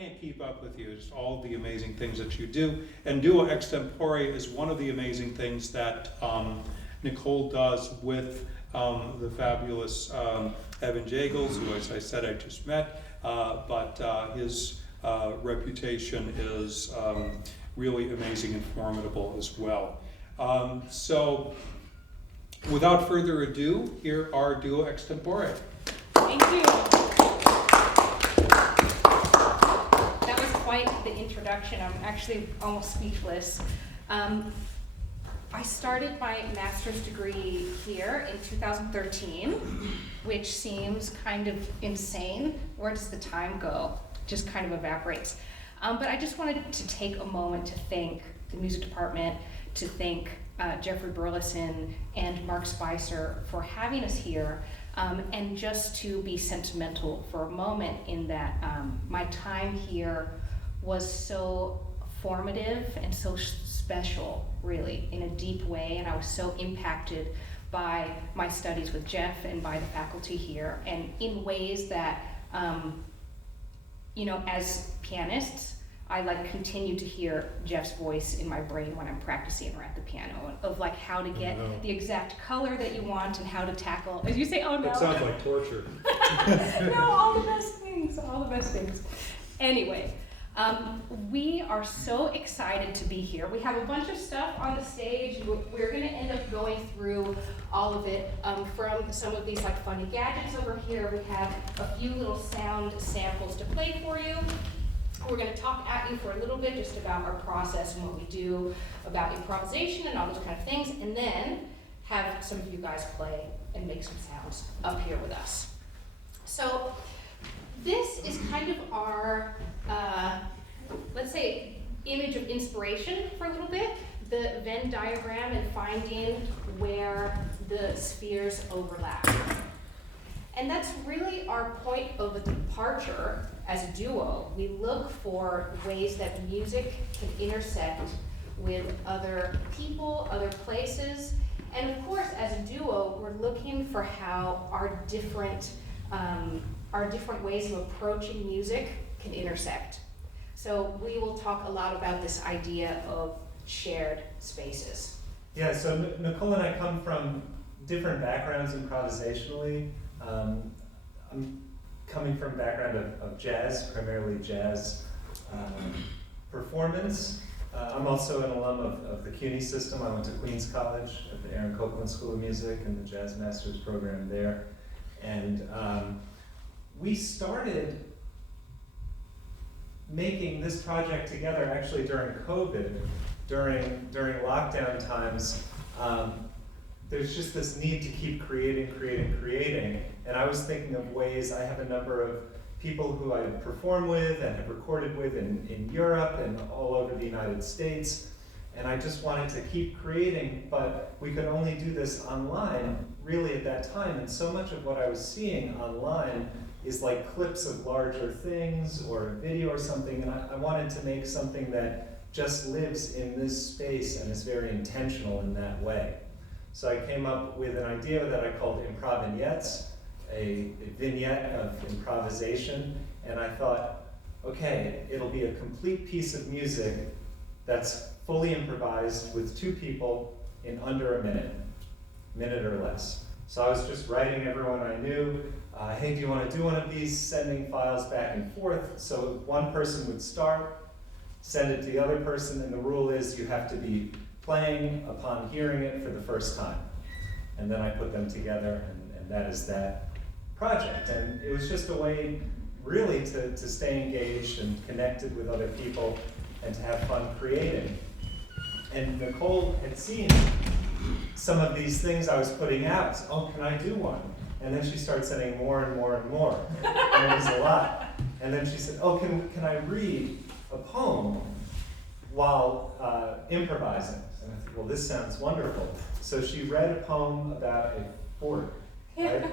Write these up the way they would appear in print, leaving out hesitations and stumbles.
can't keep up with you, just all the amazing things that you do. And Duo Extempore is one of the amazing things that Nicole does with the fabulous Evan Jangles, who, as I said, I just met, but his reputation is really amazing and formidable as well. So, without further ado, here are Duo Extempore. Thank you. That was quite the introduction. I'm actually almost speechless. I started my master's degree here in 2013, which seems kind of insane. Where does the time go? Just kind of evaporates. But I just wanted to take a moment to thank the music department, to thank Jeffrey Burleson and Mark Spicer for having us here, and just to be sentimental for a moment in that my time here was so formative and so special, really, in a deep way, and I was so impacted by my studies with Jeff and by the faculty here, and in ways that, you know, as pianists, I continue to hear Jeff's voice in my brain when I'm practicing or at the piano, of how to get the exact color that you want and how to tackle, as you say, oh no. It sounds like torture. No, all the best things. Anyway, we are so excited to be here. We have a bunch of stuff on the stage. We're gonna end up going through all of it, from some of these funny gadgets over here. We have a few little sound samples to play for you. We're going to talk at you for a little bit just about our process and what we do, about improvisation and all those kind of things, and then have some of you guys play and make some sounds up here with us. So this is kind of our, let's say, image of inspiration for a little bit, the Venn diagram and finding where the spheres overlap. And that's really our point of a departure as a duo. We look for ways that music can intersect with other people, other places, and of course, as a duo, we're looking for how our different ways of approaching music can intersect. So we will talk a lot about this idea of shared spaces. Yeah, so Nicole and I come from different backgrounds improvisationally. I'm coming from a background of jazz, primarily jazz performance. I'm also an alum of the CUNY system. I went to Queens College at the Aaron Copland School of Music and the Jazz Masters program there. And we started making this project together actually during COVID, during lockdown times. There's just this need to keep creating. And I was thinking of ways. I have a number of people who I perform with and have recorded with in Europe and all over the United States. And I just wanted to keep creating, but we could only do this online really at that time. And so much of what I was seeing online is clips of larger things or a video or something. And I wanted to make something that just lives in this space and is very intentional in that way. So I came up with an idea that I called Improvignettes, a vignette of improvisation, and I thought, okay, it'll be a complete piece of music that's fully improvised with two people in under a minute or less. So I was just writing everyone I knew, hey, do you want to do one of these, sending files back and forth. So one person would start, send it to the other person, and the rule is you have to be playing upon hearing it for the first time. And then I put them together, and that is that project. And it was just a way really to stay engaged and connected with other people and to have fun creating. And Nicole had seen some of these things I was putting out. So, oh, can I do one? And then she started sending more and more and more. And it was a lot. And then she said, oh, can I read a poem while improvising? And I thought, well, this sounds wonderful. So she read a poem about a fork, right?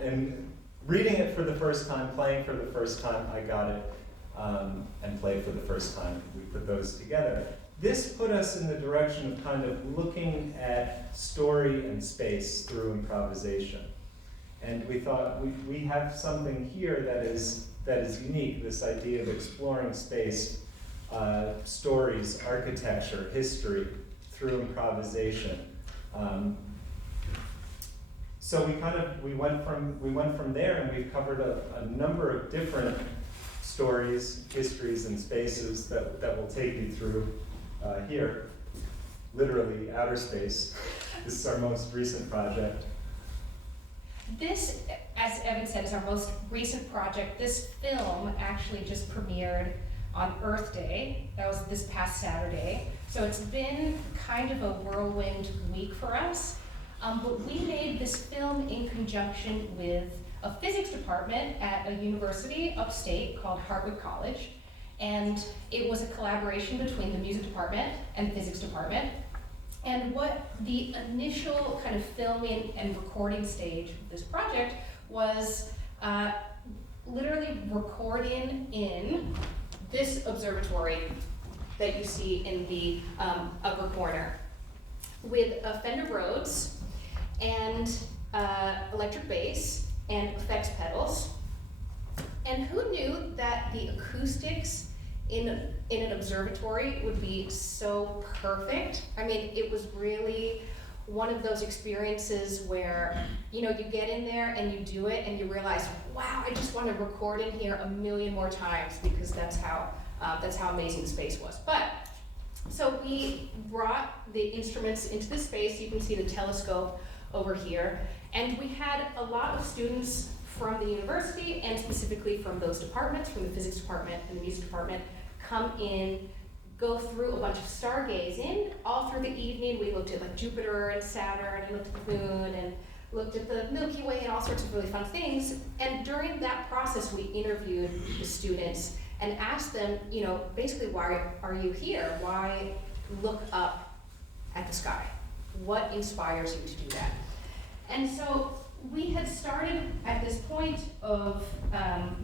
And reading it for the first time, playing for the first time, I got it, and played for the first time. We put those together. This put us in the direction of kind of looking at story and space through improvisation. And we thought we have something here that is that is unique, this idea of exploring space, stories, architecture, history, through improvisation. So we went from there, and we've covered a number of different stories, histories, and spaces that will take you through here, literally outer space. This is our most recent project. This, as Evan said, is our most recent project. This film actually just premiered on Earth Day. That was this past Saturday. So it's been kind of a whirlwind week for us. But we made this film in conjunction with a physics department at a university upstate called Hartwick College. And it was a collaboration between the music department and the physics department. And what the initial kind of filming and recording stage of this project was literally recording in this observatory that you see in the upper corner with Fender Rhodes and electric bass and effects pedals. And who knew that the acoustics in an observatory would be so perfect? I mean, it was really one of those experiences where, you get in there and you do it and you realize, wow, I just want to record in here a million more times, because that's how amazing the space was. But, so we brought the instruments into the space. You can see the telescope over here. And we had a lot of students from the university, and specifically from those departments, from the physics department and the music department, come in, go through a bunch of stargazing. All through the evening, we looked at like Jupiter and Saturn, and looked at the moon, and looked at the Milky Way, and all sorts of really fun things. And during that process, we interviewed the students and asked them, basically, why are you here? Why look up at the sky? What inspires you to do that? And so we had started at this point of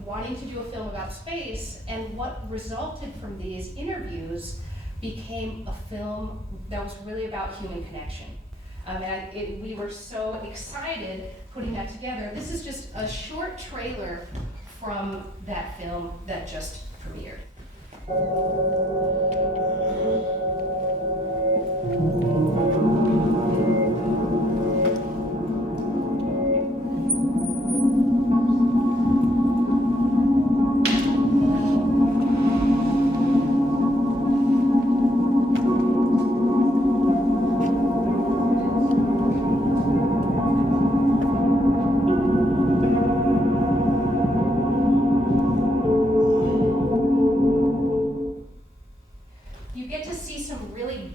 wanting to do a film about space, and what resulted from these interviews became a film that was really about human connection. We were so excited putting that together. This is just a short trailer from that film that just premiered.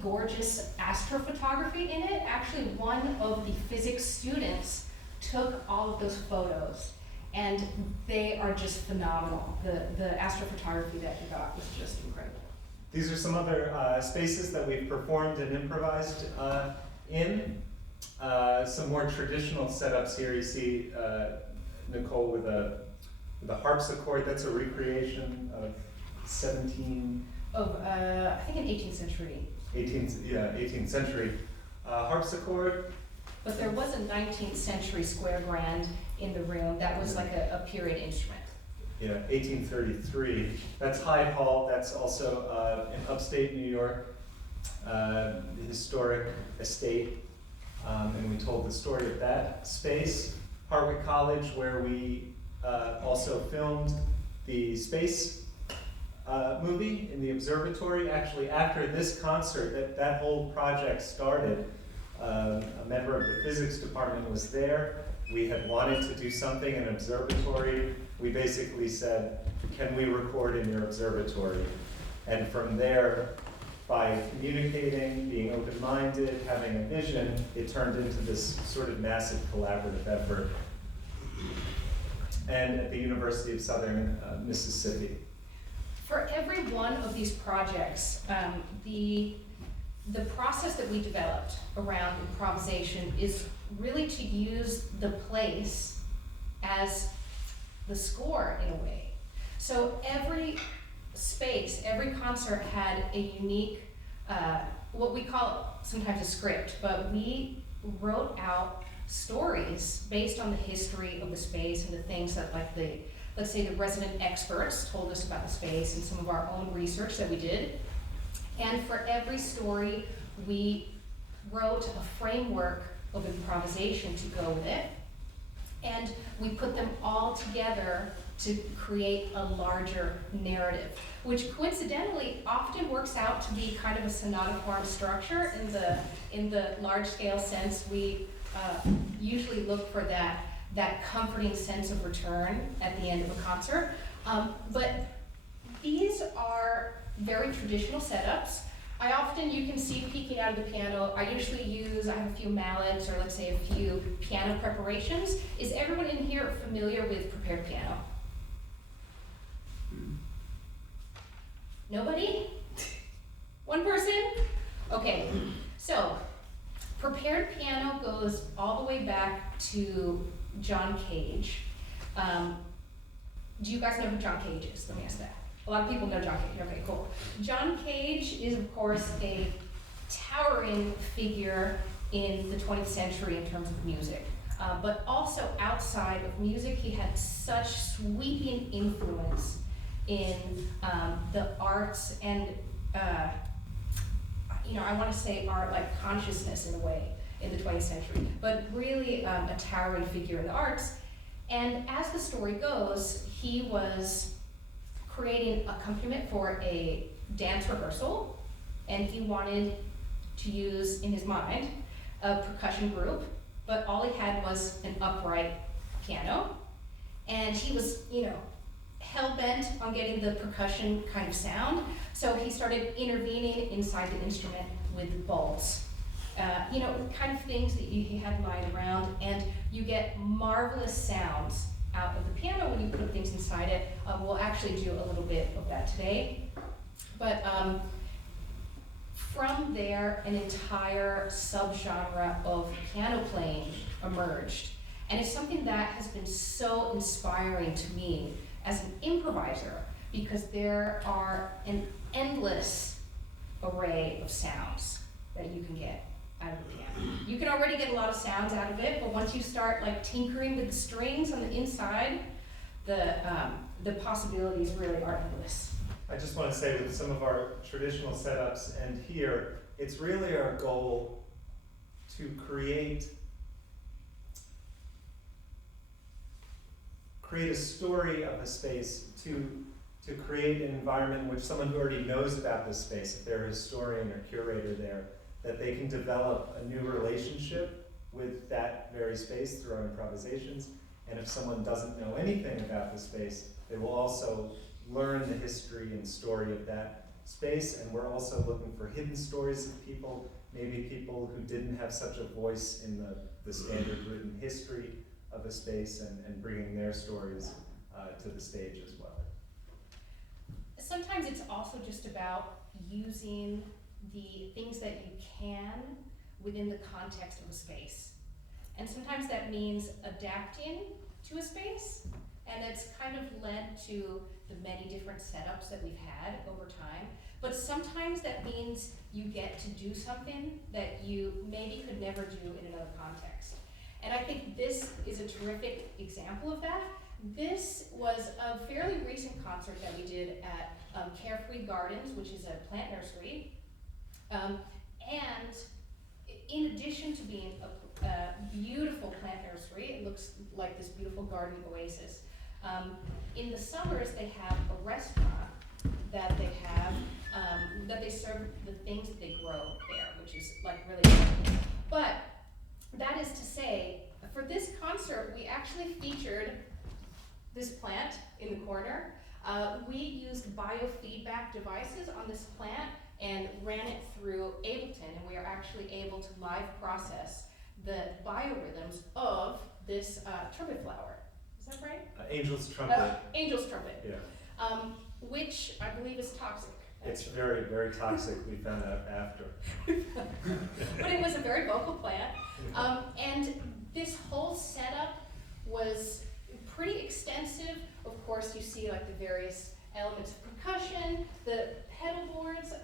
Gorgeous astrophotography in it. Actually, one of the physics students took all of those photos, and they are just phenomenal. The astrophotography that he got was just incredible. These are some other spaces that we've performed and improvised in. Some more traditional setups here. You see Nicole with a harpsichord. That's a recreation of 17... I think an 18th century. 18th century harpsichord. But there was a 19th century square grand in the room that was like a period instrument. Yeah, 1833. That's Hyde Hall. That's also in upstate New York, the historic estate. And we told the story of that space. Hartwick College, where we also filmed the space movie in the observatory. Actually, after this concert, that whole project started. A member of the physics department was there. We had wanted to do something in an observatory. We basically said, can we record in your observatory? And from there, by communicating, being open-minded, having a vision, it turned into this sort of massive collaborative effort. And at the University of Southern Mississippi. For every one of these projects, the process that we developed around improvisation is really to use the place as the score in a way. So every space, every concert had a unique, what we call sometimes a script, but we wrote out stories based on the history of the space and the things that like the let's say, the resident experts told us about the space and some of our own research that we did. And for every story, we wrote a framework of improvisation to go with it. And we put them all together to create a larger narrative, which coincidentally often works out to be kind of a sonatiform structure. In the large scale sense, we usually look for that comforting sense of return at the end of a concert. But these are very traditional setups. You can see peeking out of the piano, I have a few mallets, or let's say a few piano preparations. Is everyone in here familiar with prepared piano? Nobody? One person? Okay, so prepared piano goes all the way back to John Cage. Do you guys know who John Cage is? Let me ask that. A lot of people know John Cage. Okay, cool. John Cage is, of course, a towering figure in the 20th century in terms of music. But also outside of music, he had such sweeping influence in the arts and, I want to say art like consciousness in a way in the 20th century, but really a towering figure in the arts. And as the story goes, he was creating accompaniment for a dance rehearsal, and he wanted to use, in his mind, a percussion group, but all he had was an upright piano, and he was, hell-bent on getting the percussion kind of sound, so he started intervening inside the instrument with bolts. Kind of things that he had lying around, and you get marvelous sounds out of the piano when you put things inside it. We'll actually do a little bit of that today. But from there, an entire subgenre of piano playing emerged. And it's something that has been so inspiring to me as an improviser, because there are an endless array of sounds that you can get out of the piano. You can already get a lot of sounds out of it, but once you start tinkering with the strings on the inside, the possibilities really are endless. I just want to say, with some of our traditional setups and here, it's really our goal to create a story of a space, to create an environment in which someone who already knows about this space, if they're a historian or curator there, that they can develop a new relationship with that very space through our improvisations. And if someone doesn't know anything about the space, they will also learn the history and story of that space. And we're also looking for hidden stories of people, maybe people who didn't have such a voice in the standard written history of a space, and bringing their stories to the stage as well. Sometimes it's also just about using the things that you can within the context of a space. And sometimes that means adapting to a space, and it's kind of led to the many different setups that we've had over time. But sometimes that means you get to do something that you maybe could never do in another context. And I think this is a terrific example of that. This was a fairly recent concert that we did at Carefree Gardens, which is a plant nursery. And in addition to being a beautiful plant nursery, it looks like this beautiful garden oasis. In the summers, they have a restaurant that they have, that they serve the things that they grow there, which is really cool. But that is to say, for this concert, we actually featured this plant in the corner. We used biofeedback devices on this plant and ran it through Ableton, and we are actually able to live process the biorhythms of this trumpet flower. Is that right? Angel's trumpet. Angel's trumpet. Yeah. Which I believe is toxic. It's very, very toxic, we found out after. But it was a very vocal plant. And this whole setup was pretty extensive. Of course, you see the various elements of percussion, the pedal boards,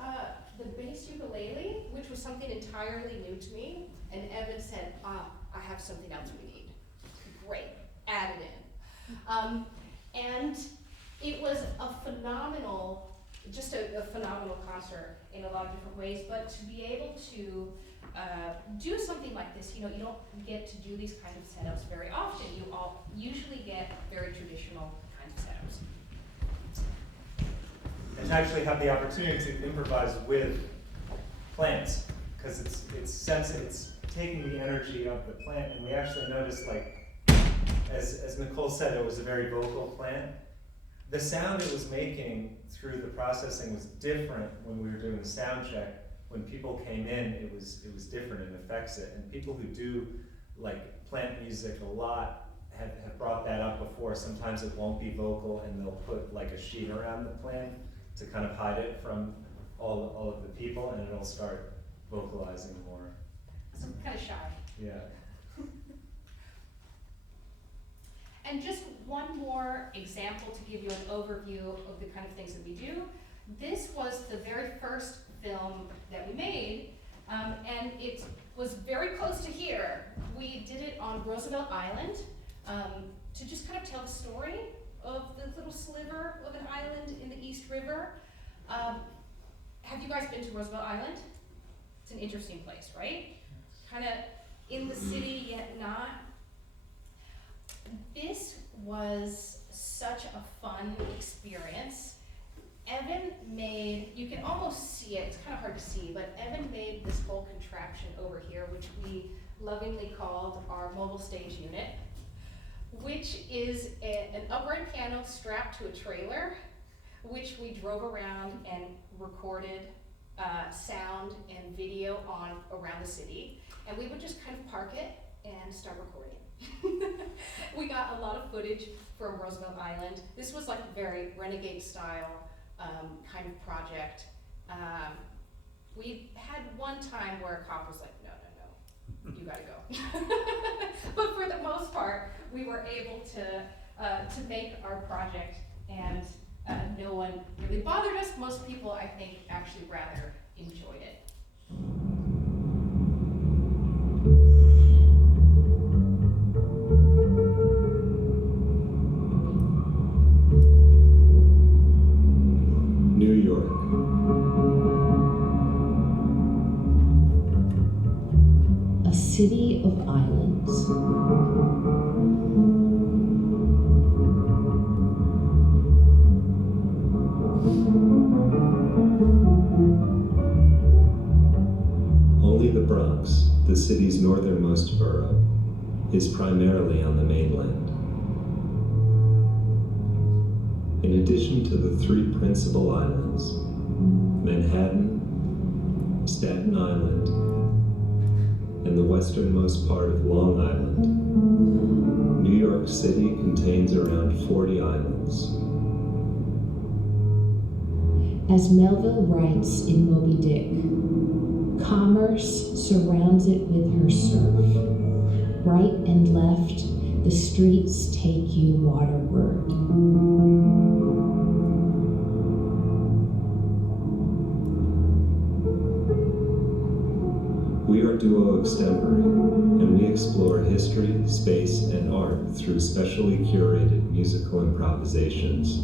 the bass ukulele, which was something entirely new to me. And Evan said, I have something else we need. Great, add it in. And it was a phenomenal, just a phenomenal concert in a lot of different ways, but to be able to do something like this, you know, you don't get to do these kinds of setups very often. You all usually get very traditional kinds of setups. And to actually have the opportunity to improvise with plants, because it's taking the energy of the plant, and we actually noticed, like, as Nicole said, it was a very vocal plant. The sound it was making through the processing was different when we were doing the sound check. When people came in, it was different and affects it. And people who do like plant music a lot have brought that up before. Sometimes it won't be vocal, and they'll put like a sheet around the plant to kind of hide it from all of the people, and it'll start vocalizing more. So I'm kind of shy. Yeah. And just one more example to give you an overview of the kind of things that we do. This was the very first film that we made, and it was very close to here. We did it on Roosevelt Island to just kind of tell the story of the little sliver of an island in the East River. Have you guys been to Roosevelt Island? It's an interesting place, right? Kind of in the city, yet not. This was such a fun experience. Evan made, you can almost see it, it's kind of hard to see, but Evan made this whole contraption over here, which we lovingly called our mobile stage unit, which is an upright piano strapped to a trailer, which we drove around and recorded sound and video on around the city. And we would just kind of park it and start recording. We got a lot of footage from Roosevelt Island. This was like a very renegade style kind of project. We had one time where a cop was like, no, you gotta go. But for the most part, we were able to make our project, and no one really bothered us. Most people, I think, actually rather enjoyed it. New York. A city of islands. Only the Bronx, the city's northernmost borough, is primarily on the mainland. In addition to the three principal islands, Manhattan, Staten Island, and the westernmost part of Long Island, New York City contains around 40 islands. As Melville writes in Moby Dick, commerce surrounds it with her surf. Right and left, the streets take you waterward. We are Duo Extempore, and we explore history, space, and art through specially curated musical improvisations.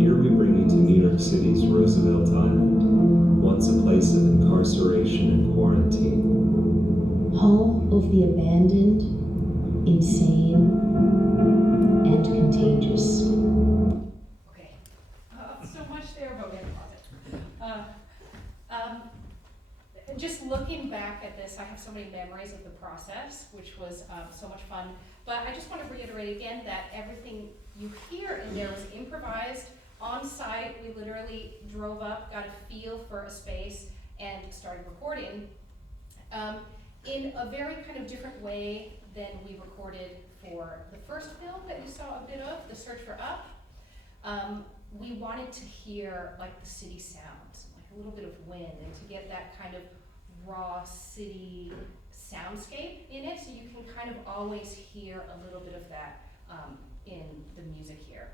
Here we bring you to New York City's Roosevelt Island, once a place of incarceration and quarantine. Home of the abandoned, insane, and contagious. Okay, so much there about my closet. Just looking back at this, I have so many memories of the process, which was so much fun. But I just want to reiterate again that everything you hear in there was improvised on site. We literally drove up, got a feel for a space, and started recording in a very kind of different way than we recorded for the first film that you saw a bit of, The Search for Up. We wanted to hear like the city sounds, like a little bit of wind, and to get that kind of raw city soundscape in it, so you can kind of always hear a little bit of that in the music here.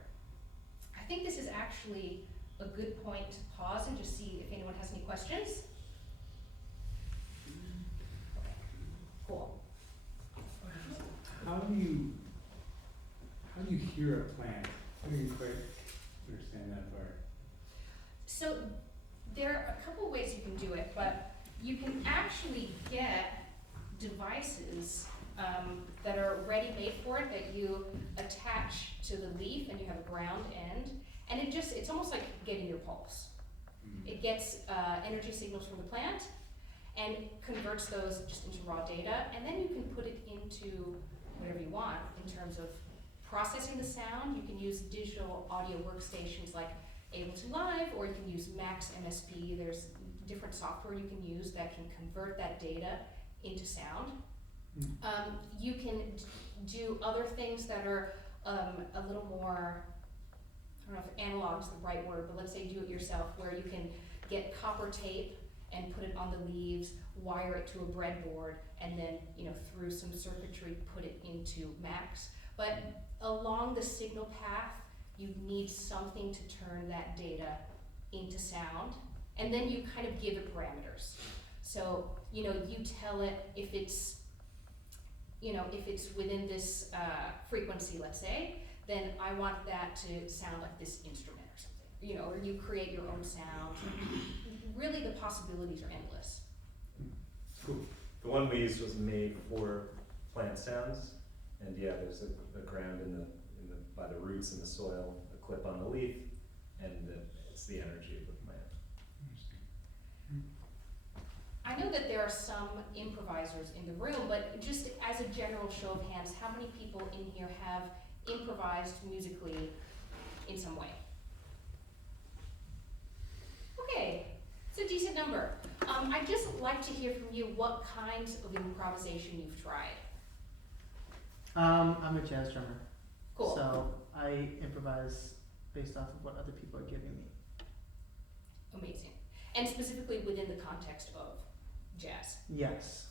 I think this is actually a good point to pause and just see if anyone has any questions. Okay, cool. do you hear a plant? I didn't quite understand that part. So there are a couple ways you can do it, but you can actually get devices that are ready-made for it that you attach to the leaf, and you have a ground end, and it's almost like getting your pulse. It gets energy signals from the plant and converts those just into raw data, and then you can put it into whatever you want in terms of processing the sound. You can use digital audio workstations like Ableton Live, or you can use Max MSP. There's different software you can use that can convert that data into sound. You can do other things that are a little more, I don't know if analog is the right word, but let's say do it yourself, where you can get copper tape and put it on the leaves, wire it to a breadboard, and then, through some circuitry, put it into Max. But along the signal path, you need something to turn that data into sound, and then you kind of give it parameters. So, you tell it if it's within this frequency, let's say, then I want that to sound like this instrument or something, or you create your own sound. Really, the possibilities are endless. Cool. The one we used was made for plant sounds, and there's a ground by the roots in the soil, a clip on the leaf, and it's the energy of the plant. I know that there are some improvisers in the room, but just as a general show of hands, how many people in here have improvised musically in some way? Okay, it's a decent number. I'd just like to hear from you what kinds of improvisation you've tried. I'm a jazz drummer. Cool. So I improvise based off of what other people are giving me. Amazing. And specifically within the context of jazz. Yes.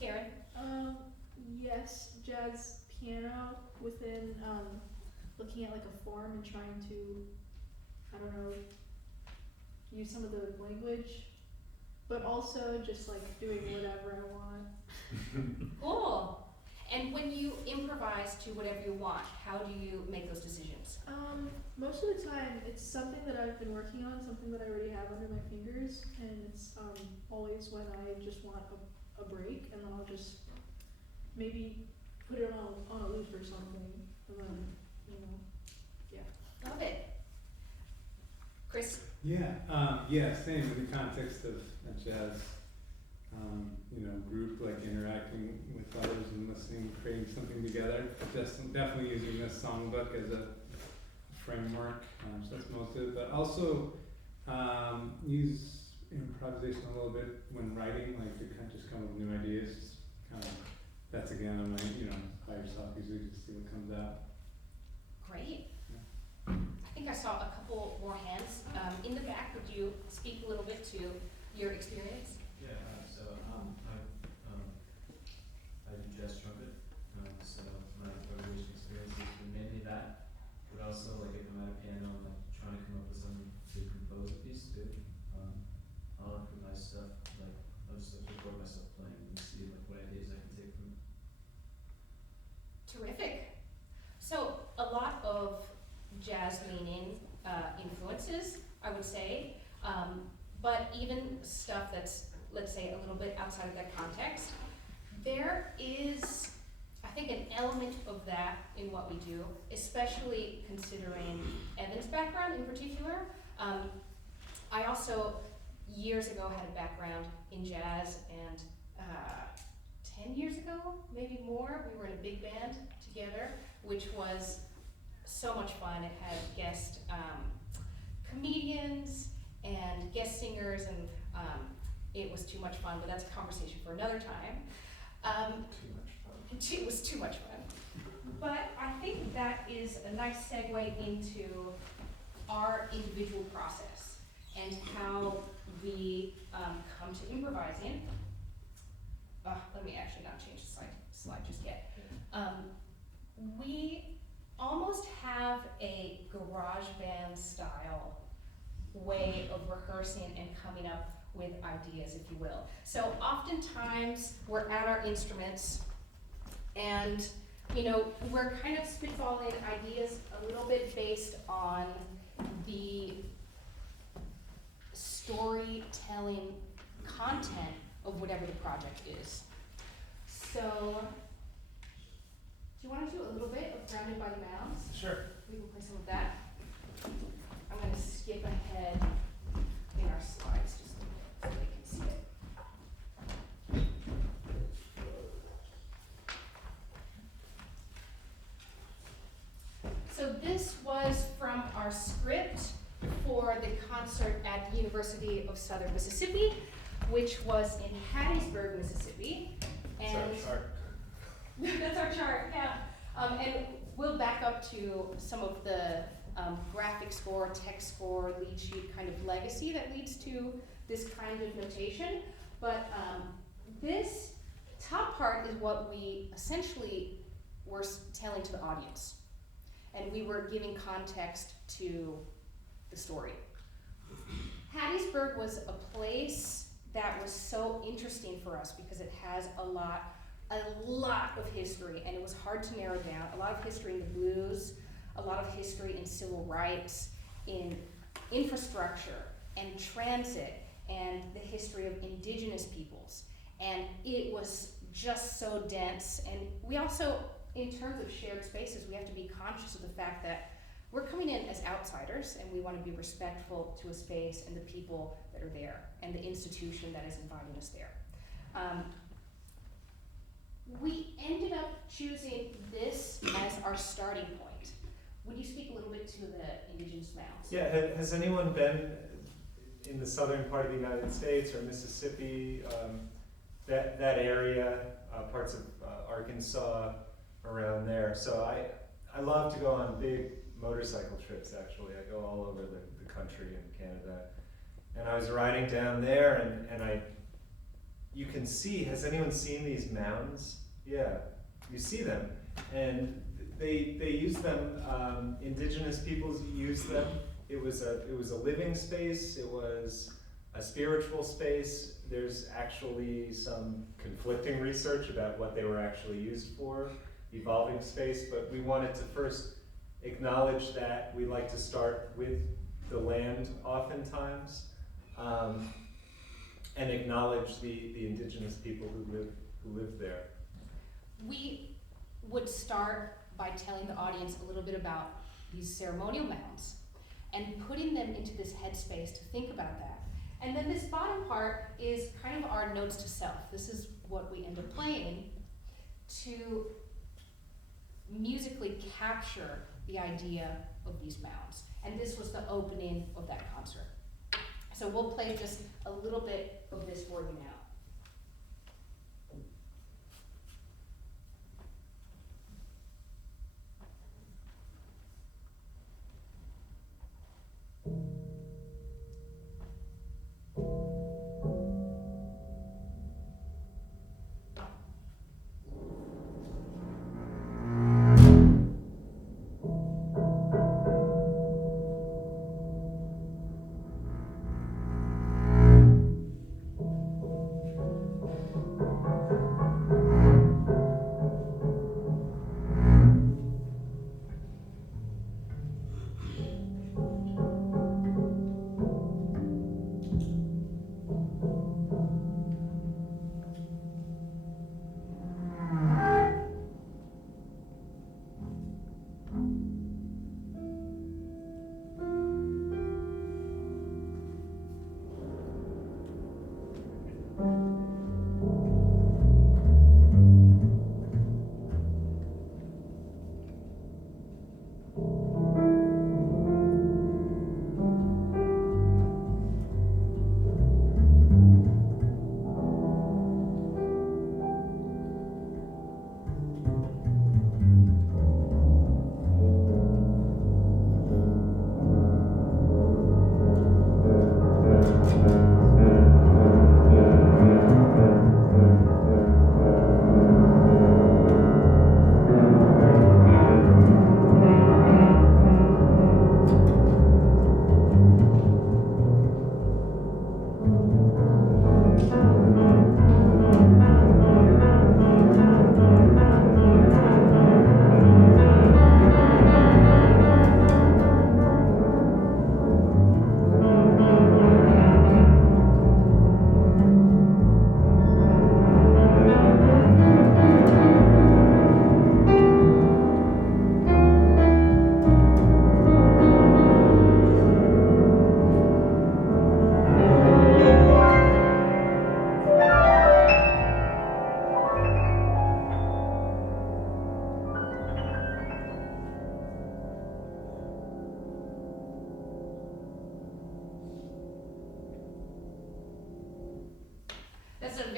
Karen? Yes, jazz piano within looking at like a form and trying to, I don't know, use some of the language, but also just like doing whatever I want. Cool. And when you improvise to whatever you want, how do you make those decisions? Most of the time it's something that I've been working on, something that I already have under my fingers, and it's always when I just want a break, and then I'll just maybe put it on a loop or something, and then, Love it. Chris? Yeah, same in the context of a jazz, group, like interacting with others and listening, creating something together. Just definitely using this songbook as a framework, so that's most of it. But also use improvisation a little bit when writing, like to kind of just come up with new ideas. Kind of, that's again on my, by yourself, usually just see what comes out. Great. I think I saw a couple more hands. In the back, would you speak a little bit to your experience? Yeah, I do jazz trumpet, so my improvisation experience has been mainly that, but also like if I'm at a piano, I'm like trying to come up with something to compose a piece too. I'll improvise stuff, like I'll just record myself playing and see like what ideas I can take from it. Terrific. So a lot of jazz leaning influences, I would say, but even stuff that's, let's say, a little bit outside of that context. There is, I think, an element of that in what we do, especially considering Evan's background in particular. I also, years ago, had a background in jazz, and 10 years ago, maybe more, we were in a big band together, which was so much fun. It had guest comedians and guest singers, and it was too much fun, but that's a conversation for another time. It was too much fun. But I think that is a nice segue into our individual process and how we come to improvising. Let me actually not change the slide just yet. We almost have a garage band style way of rehearsing and coming up with ideas, if you will. So oftentimes we're at our instruments And, you know, we're kind of spitballing ideas a little bit based on the storytelling content of whatever the project is. So, do you want to do a little bit of Grounded by the Mounds? Sure. We can play some of that. I'm going to skip ahead in our slides just a bit so they can see it. So this was from our script for the concert at the University of Southern Mississippi, which was in Hattiesburg, Mississippi. And that's our chart, yeah. And we'll back up to some of the graphic score, text score, lead sheet kind of legacy that leads to this kind of notation. But this top part is what we essentially were telling to the audience. And we were giving context to the story. Hattiesburg was a place that was so interesting for us because it has a lot of history, and it was hard to narrow down. A lot of history in the blues, a lot of history in civil rights, in infrastructure and transit, and the history of indigenous peoples. And it was just so dense. And we also, in terms of shared spaces, we have to be conscious of the fact that we're coming in as outsiders, and we want to be respectful to a space and the people that are there, and the institution that is inviting us there. We ended up choosing this as our starting point. Would you speak a little bit to the indigenous mounds? Yeah, has anyone been in the southern part of the United States or Mississippi, that area, parts of Arkansas, around there? So I love to go on big motorcycle trips, actually. I go all over the country in Canada. And I was riding down there, and you can see, has anyone seen these mounds? Yeah, you see them. And they use them, indigenous peoples use them. It was a living space, it was a spiritual space. There's actually some conflicting research about what they were actually used for, evolving space, but we wanted to first acknowledge that. We like to start with the land oftentimes, and acknowledge the indigenous people who live there. We would start by telling the audience a little bit about these ceremonial mounds and putting them into this headspace to think about that. And then this bottom part is kind of our notes to self. This is what we end up playing to musically capture the idea of these mounds. And this was the opening of that concert. So we'll play just a little bit of this for you now.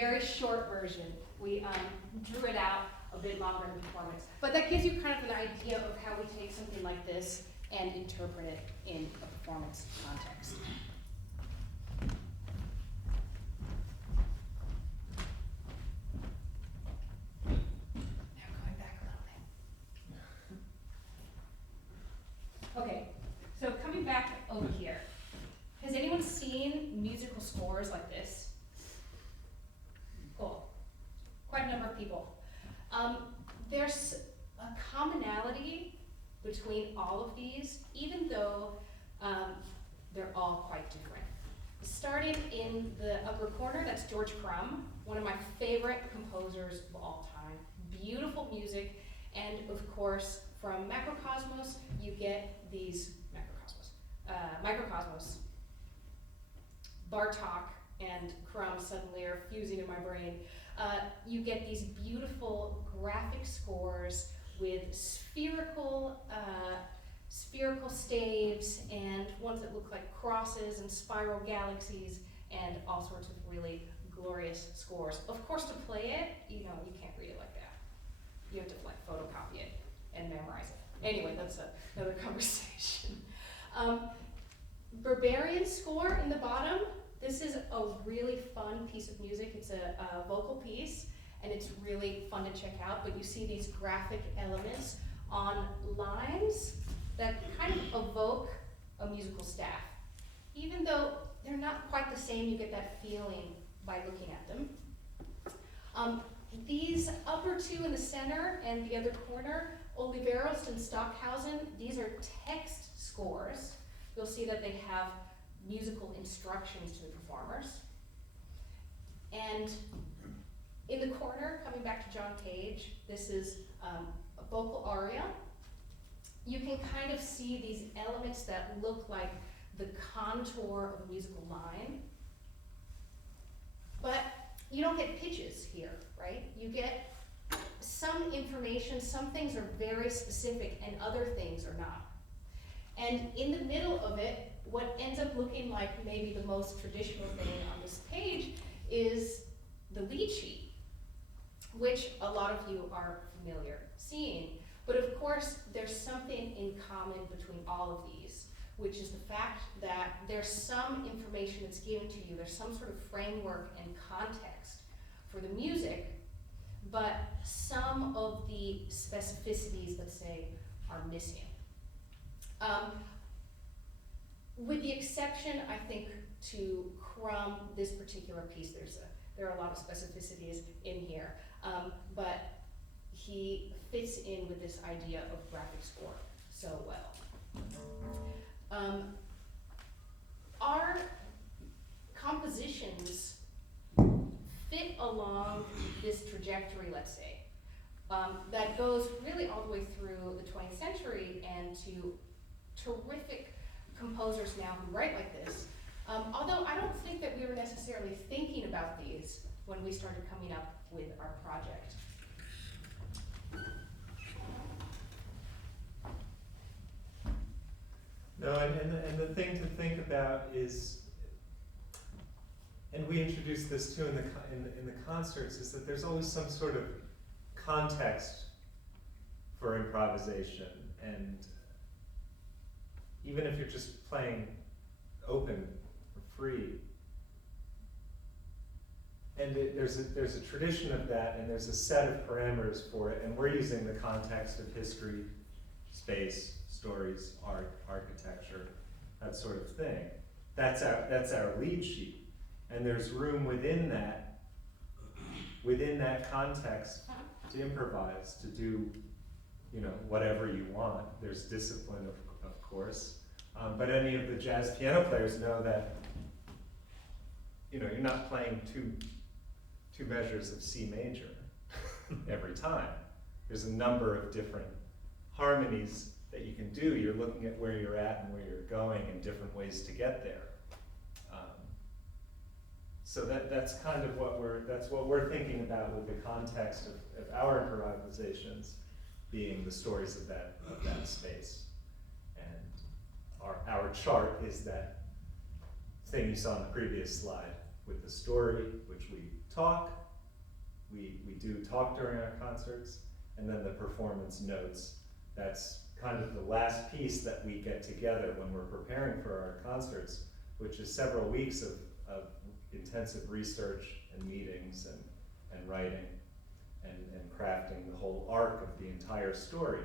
very short version. We drew it out a bit longer in the performance. But that gives you kind of an idea of how we take something like this and interpret it in a performance context. Now going back a little bit. Okay, so coming back over here. Has anyone seen musical scores like this? Cool. Quite a number of people. There's a commonality between all of these, even though they're all quite different. Starting in the upper corner, that's George Crumb, one of my favorite composers of all time. Beautiful music, and of course, from Macrocosmos, you get these Microcosmos. Bartok and Crumb suddenly are fusing in my brain. You get these beautiful graphic scores with spherical staves and ones that look like crosses and spiral galaxies and all sorts of really glorious scores. Of course, to play it, you can't read it like that. You have to like photocopy it and memorize it. Anyway, that's another conversation. Berberian score in the bottom. This is a really fun piece of music. It's a vocal piece, and it's really fun to check out, but you see these graphic elements on lines that kind of evoke a musical staff. Even though they're not quite the same, you get that feeling by looking at them. These upper two in the center and the other corner, Oliveros and Stockhausen, these are text scores. You'll see that they have musical instructions to the performers. And in the corner, coming back to John Cage, this is a vocal aria. You can kind of see these elements that look like the contour of a musical line. But you don't get pitches here, right? You get some information, some things are very specific and other things are not. And in the middle of it, what ends up looking like maybe the most traditional thing on this page is the lead sheet, which a lot of you are familiar seeing. But of course, there's something in common between all of these, which is the fact that there's some information that's given to you, there's some sort of framework and context for the music, but some of the specificities, let's say, are missing. With the exception, I think, to Crumb, this particular piece, there are a lot of specificities in here, but he fits in with this idea of graphic score so well. Our compositions fit along this trajectory, let's say, that goes really all the way through the 20th century and to terrific composers now who write like this. Although I don't think that we were necessarily thinking about these when we started coming up with our project. No, and the thing to think about is, and we introduced this too in the concerts, is that there's always some sort of context for improvisation, and even if you're just playing open or free, and there's a tradition of that, and there's a set of parameters for it, and we're using the context of history, space, stories, art, architecture, that sort of thing. That's our lead sheet, and there's room within that context to improvise, to do, whatever you want. There's discipline, of course, but any of the jazz piano players know that, you're not playing two measures of C major every time. There's a number of different harmonies that you can do. You're looking at where you're at and where you're going and different ways to get there. So that's kind of what we're thinking about with the context of our improvisations being the stories of that space. And our chart is that thing you saw on the previous slide with the story, which we talk, we do talk during our concerts, and then the performance notes. That's kind of the last piece that we get together when we're preparing for our concerts, which is several weeks of intensive research and meetings and writing and crafting the whole arc of the entire story.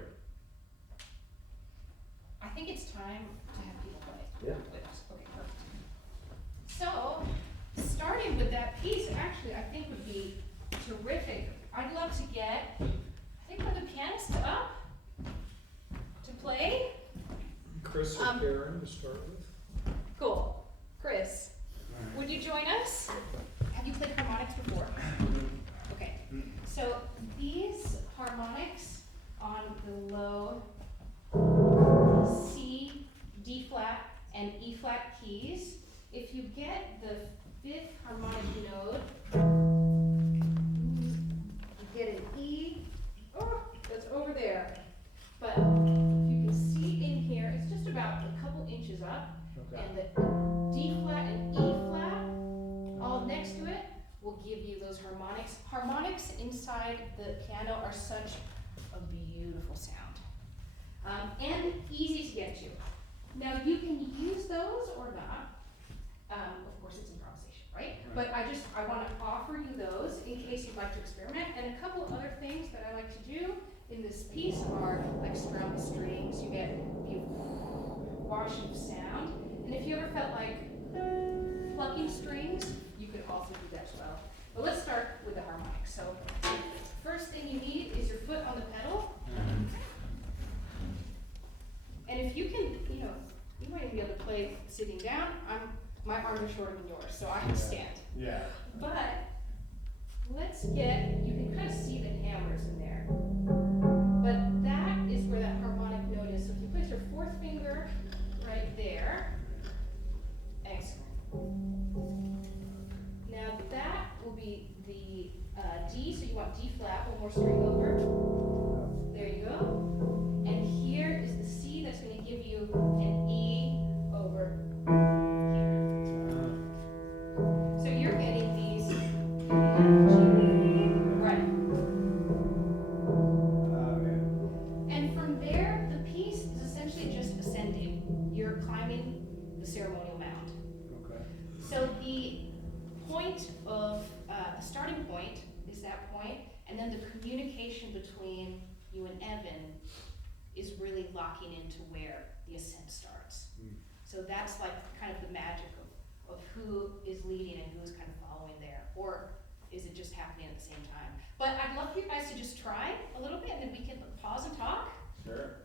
I think it's time to have people play. Yeah. With us. Okay, perfect. So, starting with that piece, actually, I think would be terrific. I'd love to get, I think, one of the pianists up to play. Chris or Karen to start with? Cool. Chris, Alright. would you join us? Have you played harmonics before? Okay. So these harmonics on the low C, D flat, and E flat keys, if you get the fifth harmonic node, you get an E. Oh, that's over there. But if you can see in here, it's just about a couple inches up. And the D flat and E flat, all next to it, will give you those harmonics. Harmonics inside the piano are such a beautiful sound. And easy to get to. Now you can use those or not. Of course it's improvisation, right? But I want to offer you those in case you'd like to experiment. And a couple other things that I like to do in this piece are like strum the strings. You get a beautiful wash of sound. And if you ever felt like plucking strings, you could also do that as well. But let's start with the harmonics. So first thing you need is your foot on the pedal. And if you can, you might even be able to play sitting down. My arms are shorter than yours, so I can stand. Yeah. But let's get, you can kind of see the hammers in there. But that is where that harmonic note is. So if you place your fourth finger right there, excellent. Now that will be the D, so you want D flat, one more string over. There you go. And here is the C that's going to give you an E over here. So you're getting these right. And from there, the piece is essentially just ascending. You're climbing the ceremonial mound. Okay. So the point of, the starting point is that point, and then the communication between you and Evan is really locking into where the ascent starts. So that's like kind of the magic of who is leading and who is kind of following there, or is it just happening at the same time? But I'd love for you guys to just try a little bit, and then we can pause and talk. Sure.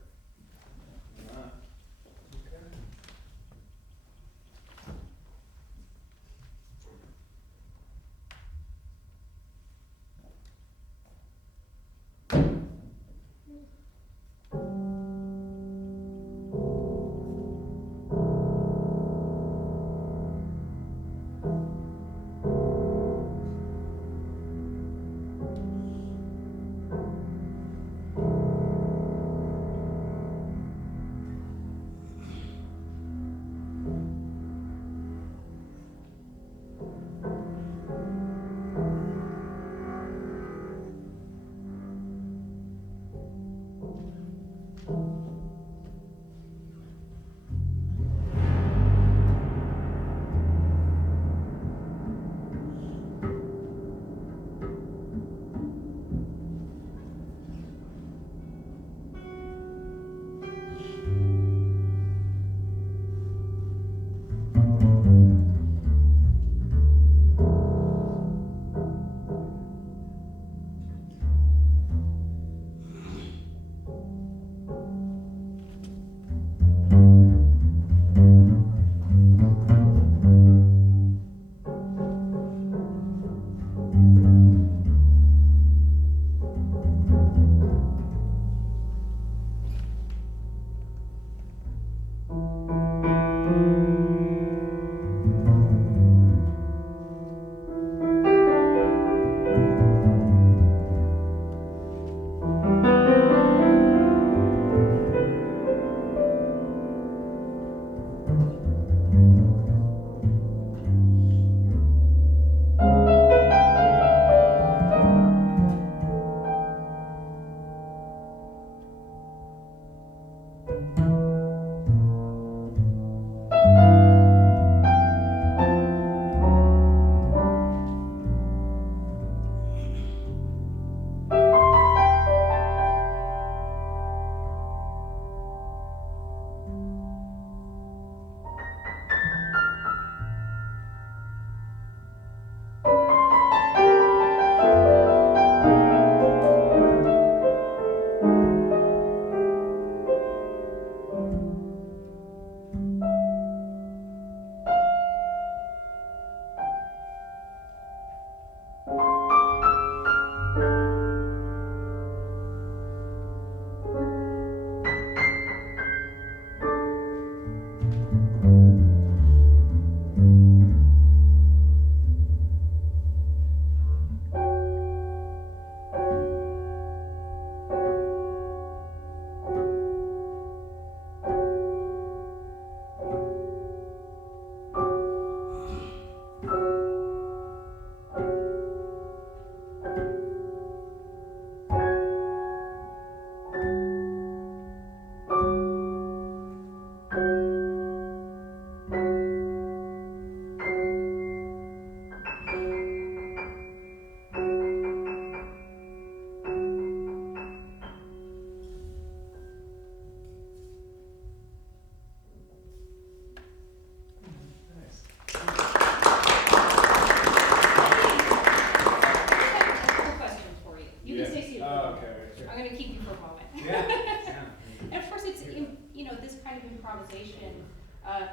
improvisation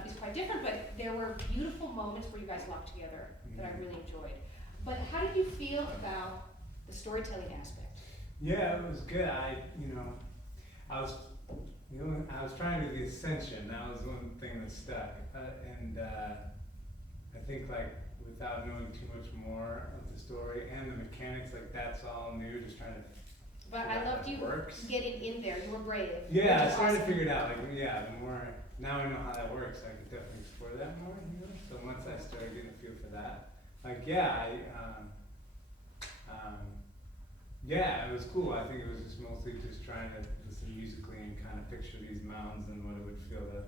is quite different, but there were beautiful moments where you guys walked together that I really enjoyed. But how did you feel about the storytelling aspect? Yeah, it was good. I was trying to do the ascension. That was one thing that stuck. I think like without knowing too much more of the story and the mechanics, like that's all new. Just trying to. But figure I out loved how it you works. getting in there. You were brave. Yeah, I which is started to awesome. figure it out. Like, yeah, the more now I know how that works, I can definitely explore that more. So once I started getting a feel for that, like, yeah, it was cool. I think it was just mostly just trying to listen musically and kind of picture these mountains and what it would feel to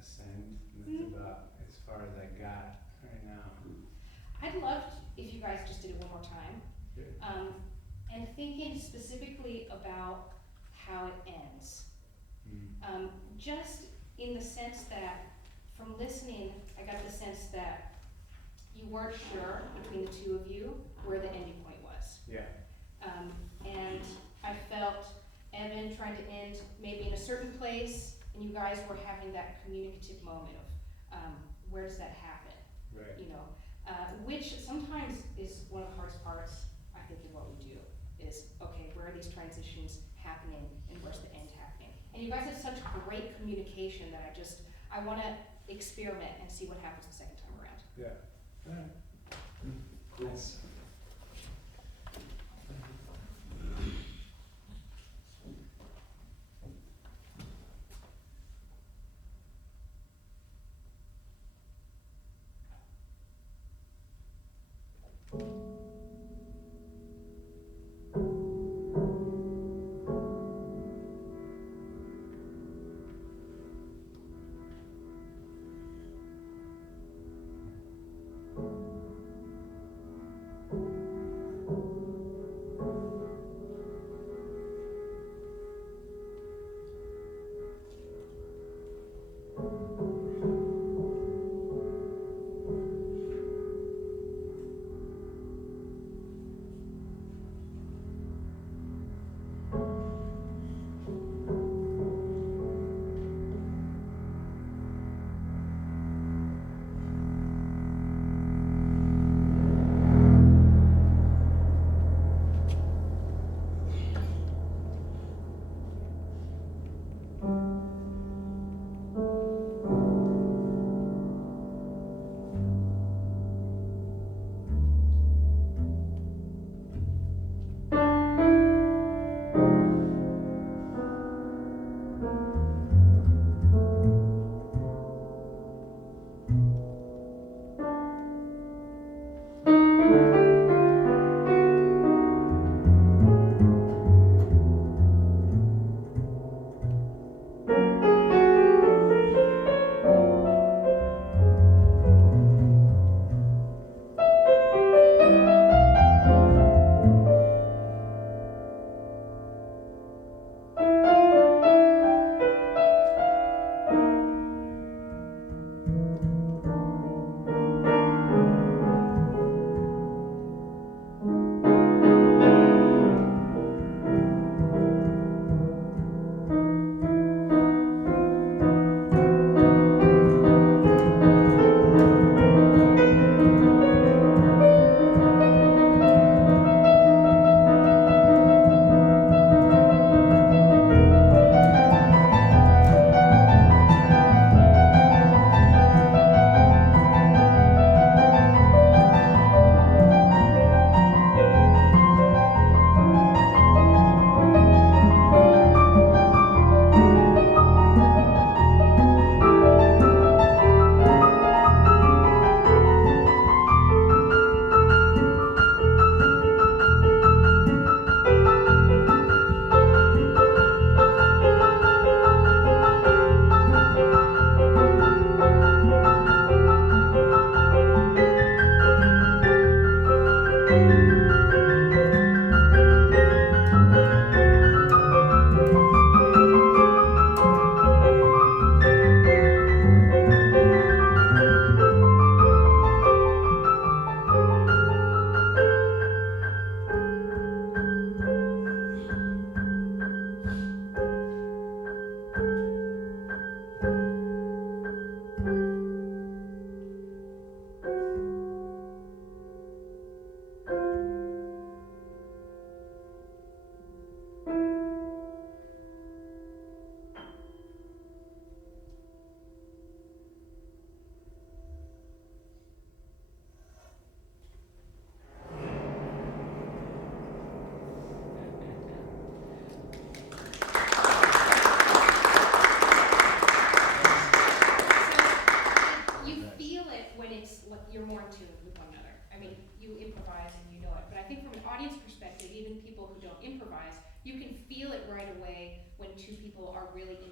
ascend. And that's about as far as I got right now. I'd love if you guys just did it one more time. Good. And thinking specifically about how it ends. Just in the sense that, from listening, I got the sense that you weren't sure between the two of you where the ending point was. Yeah. And I felt Evan trying to end maybe in a certain place, and you guys were having that communicative moment of where does that happen? Right. You know, which sometimes is one of the hardest parts, I think, of what we do, is, okay, where are these transitions happening and where's the end happening? And you guys have such great communication that I want to experiment and see what happens the second time around. Yeah. All right. Cool. Nice.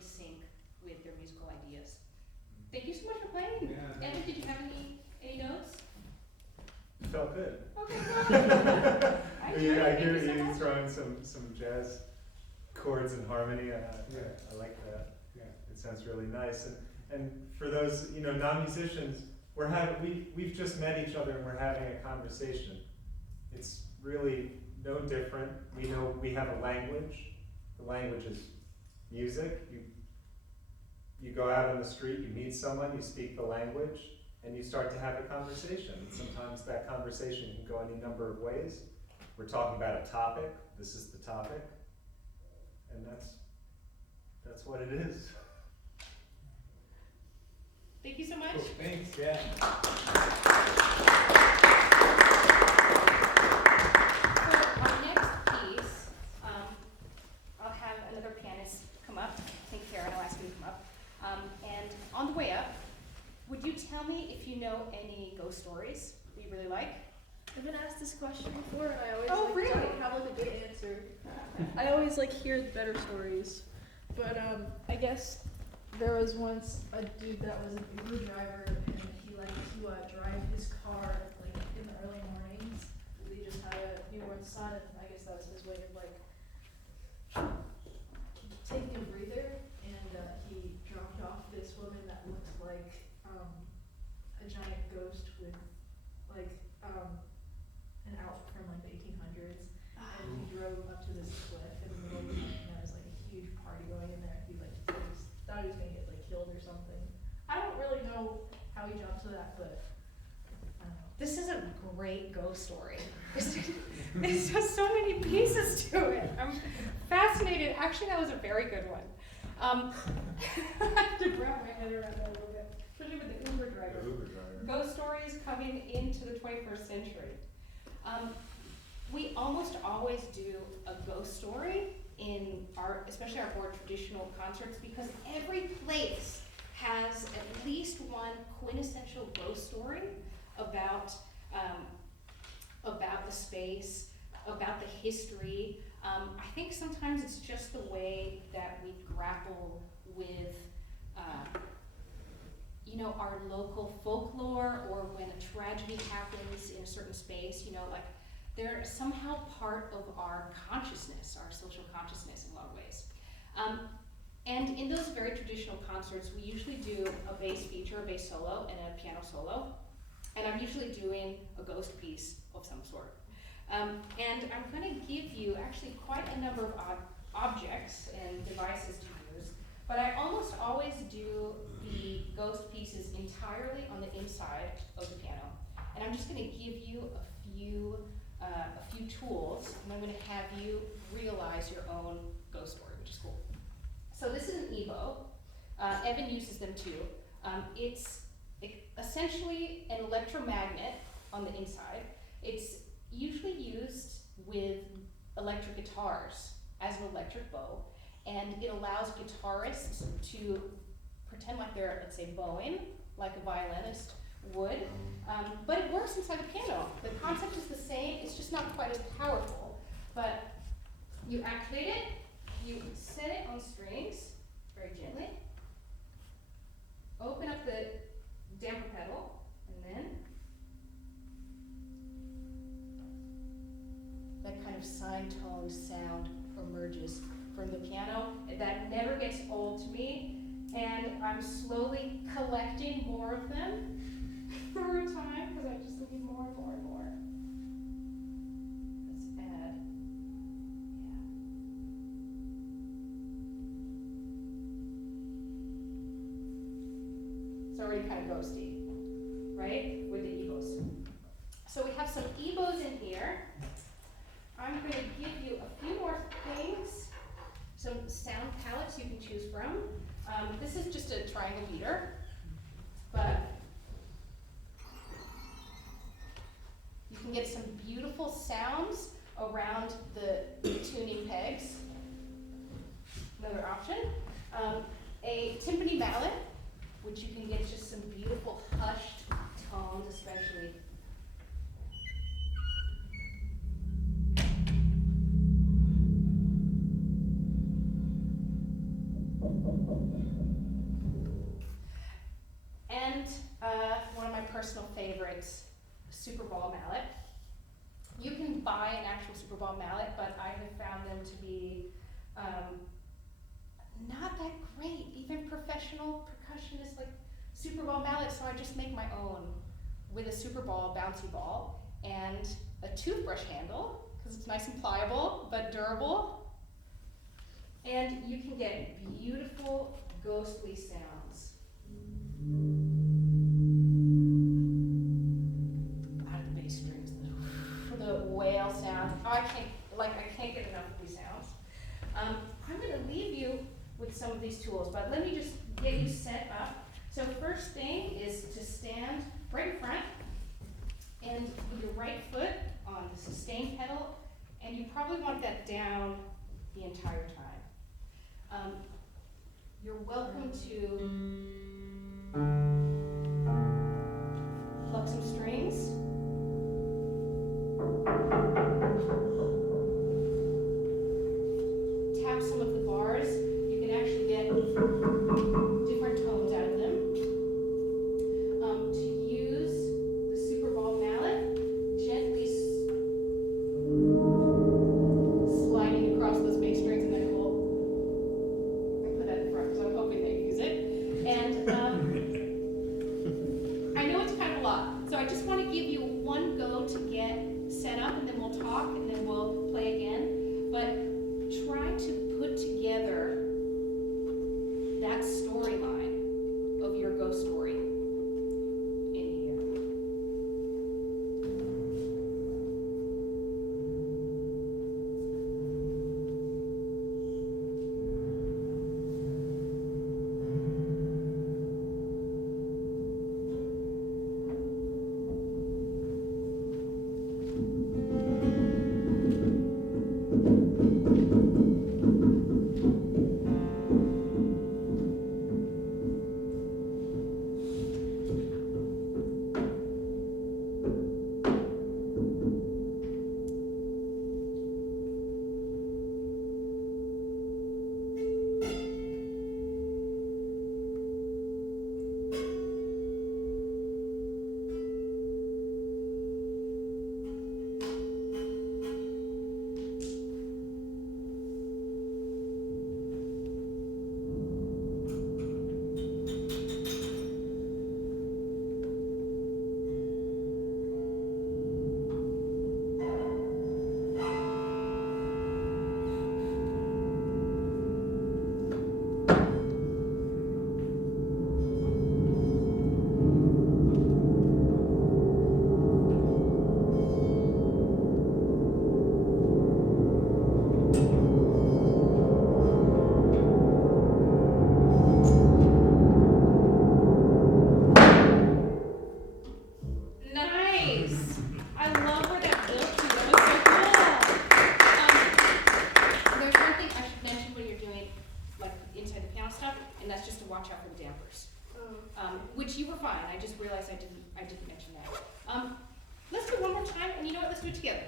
sync with their musical ideas. Thank you so much for playing. Yeah, Evan, did you have any notes? Felt good. Okay, good. I enjoyed it. I Thank hear you so you much. throwing some jazz chords and harmony. I like that. Yeah. It sounds really nice. And for those non-musicians, we've just met each other and we're having a conversation. It's really no different. We know we have a language. The language is music. You go out on the street, you meet someone, you speak the language, and you start to have a conversation. And sometimes that conversation can go any number of ways. We're talking about a topic. This is the topic, and that's what it is. Thank you so much. Cool, thanks, yeah. For our next piece, I'll have another pianist come up. I think Karen will ask you to come up. And on the way up, would you tell me if you know any ghost stories that you really like? I've been asked this question before, and I always Oh, really? don't have like a good answer. I always hear better stories, but I guess there was once a dude that was an Uber driver, and he liked to drive his car in the early mornings. They just had where the sun, and I guess that was his way of taking a breather. And he dropped off this woman that looked like a giant ghost with an outfit from the 1800s. And he drove up to this cliff in the middle of the night, and there was a huge party going in there. He thought he was gonna get killed or something. I don't really know how he jumped to that, but I don't know. This is a great ghost story. It has so many pieces to it. I'm fascinated. Actually, that was a very good one. I have to wrap my head around that a little bit, especially with the Uber driver. Ghost stories coming into the 21st century. We almost always do a ghost story in especially our more traditional concerts, because every place has at least one quintessential ghost story about the space, about the history. I think sometimes it's just the way that we grapple with our local folklore, or when a tragedy happens in a certain space, they're somehow part of our consciousness, our social consciousness in a lot of ways. And in those very traditional concerts, we usually do a bass feature, a bass solo, and a piano solo. And I'm usually doing a ghost piece of some sort. And I'm going to give you actually quite a number of objects and devices to use, but I almost always do the ghost pieces entirely on the inside of the piano. And I'm just going to give you a few tools, and I'm going to have you realize your own ghost story, which is cool. So this is an EBO. Evan uses them too. It's essentially an electromagnet on the inside. It's usually used with electric guitars as an electric bow, and it allows guitarists to pretend like they're, let's say, bowing, like a violinist would, but it works inside the piano. The concept is the same, it's just not quite as powerful. But you activate it, you set it on strings very gently, open up the damper pedal, and then that kind of sine-toned sound emerges from the piano. That never gets old to me, and I'm slowly collecting more of them over time, because I just need more and more and more. Let's add, It's already kind of ghosty, right? With the EBOs. So we have some EBOs in here. I'm going to give you a few more things, some sound palettes you can choose from. This is just a triangle beater, but you can get some beautiful sounds around the tuning pegs. Another option. A timpani mallet, which you can get just some beautiful hushed tones, especially. And one of my personal favorites, Super Ball mallet. You can buy an actual Super Ball mallet, but I have found them to be not that great. Even professional percussionists like Super Ball mallets, so I just make my own with a Super Ball bouncy ball and a toothbrush handle, because it's nice and pliable, but durable. And you can get beautiful, ghostly sounds out of the bass strings, the whale sound. Oh, I can't get enough of these sounds. I'm gonna leave you with some of these tools, but let me just get you set up. So first thing is to stand right in front and with your right foot on the sustain pedal, and you probably want that down the entire time. You're welcome to pluck some strings. Tap some of the bars. You can actually get different tones out of them. To use the Super Ball mallet, gently sliding across those bass strings, and then I put that in front because I'm hoping they use it. And I know it's kind of a lot, so I just want to give you one go to get set up, and then we'll talk, and then we'll play again. But try to put together that storyline of your ghost story in here. Nice! I love where that built to. That was so cool. There's one thing I should mention when you're doing like inside the piano stuff, and that's just to watch out for the dampers. Which you were fine. I just realized I didn't mention that. Let's do it one more time, and you know what? Let's do it together.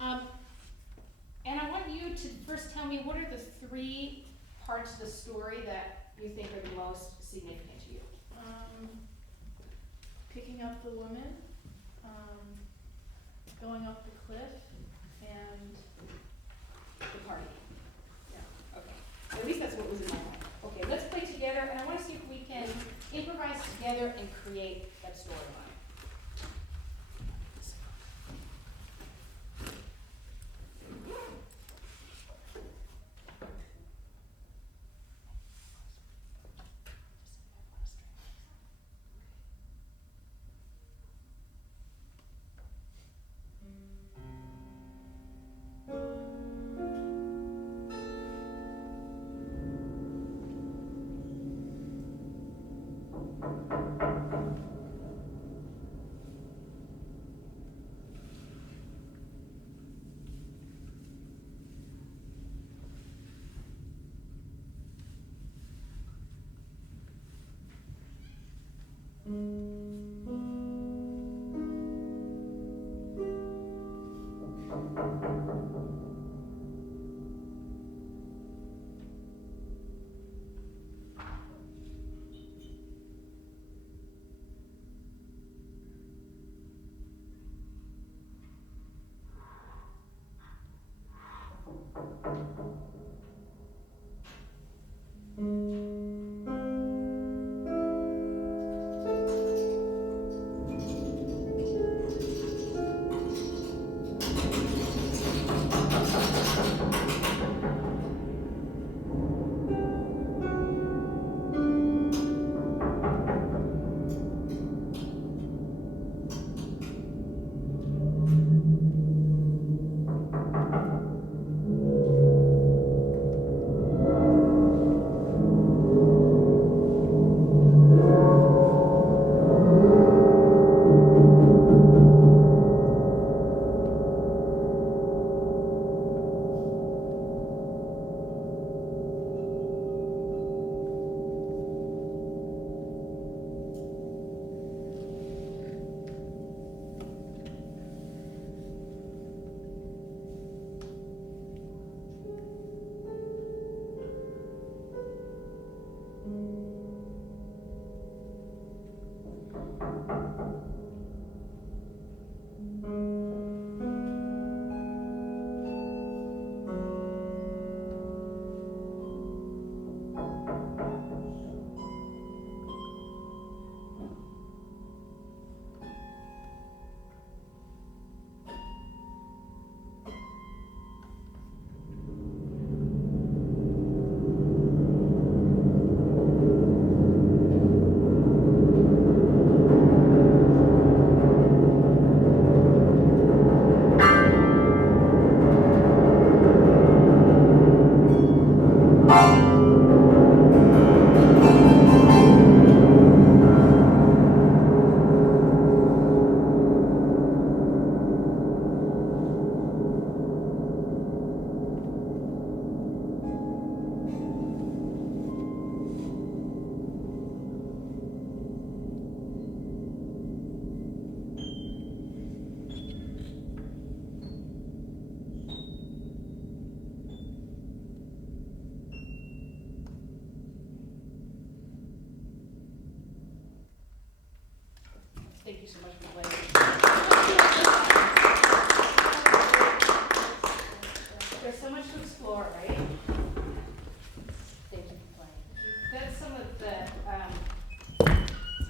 And I want you to first tell me, what are the 3 parts of the story that you think are the most significant to you? Picking up the woman, going up the cliff, and The party. Yeah. Okay. At least that's what was in my mind. Okay, let's play together, and I want to see if we can improvise together and create that storyline.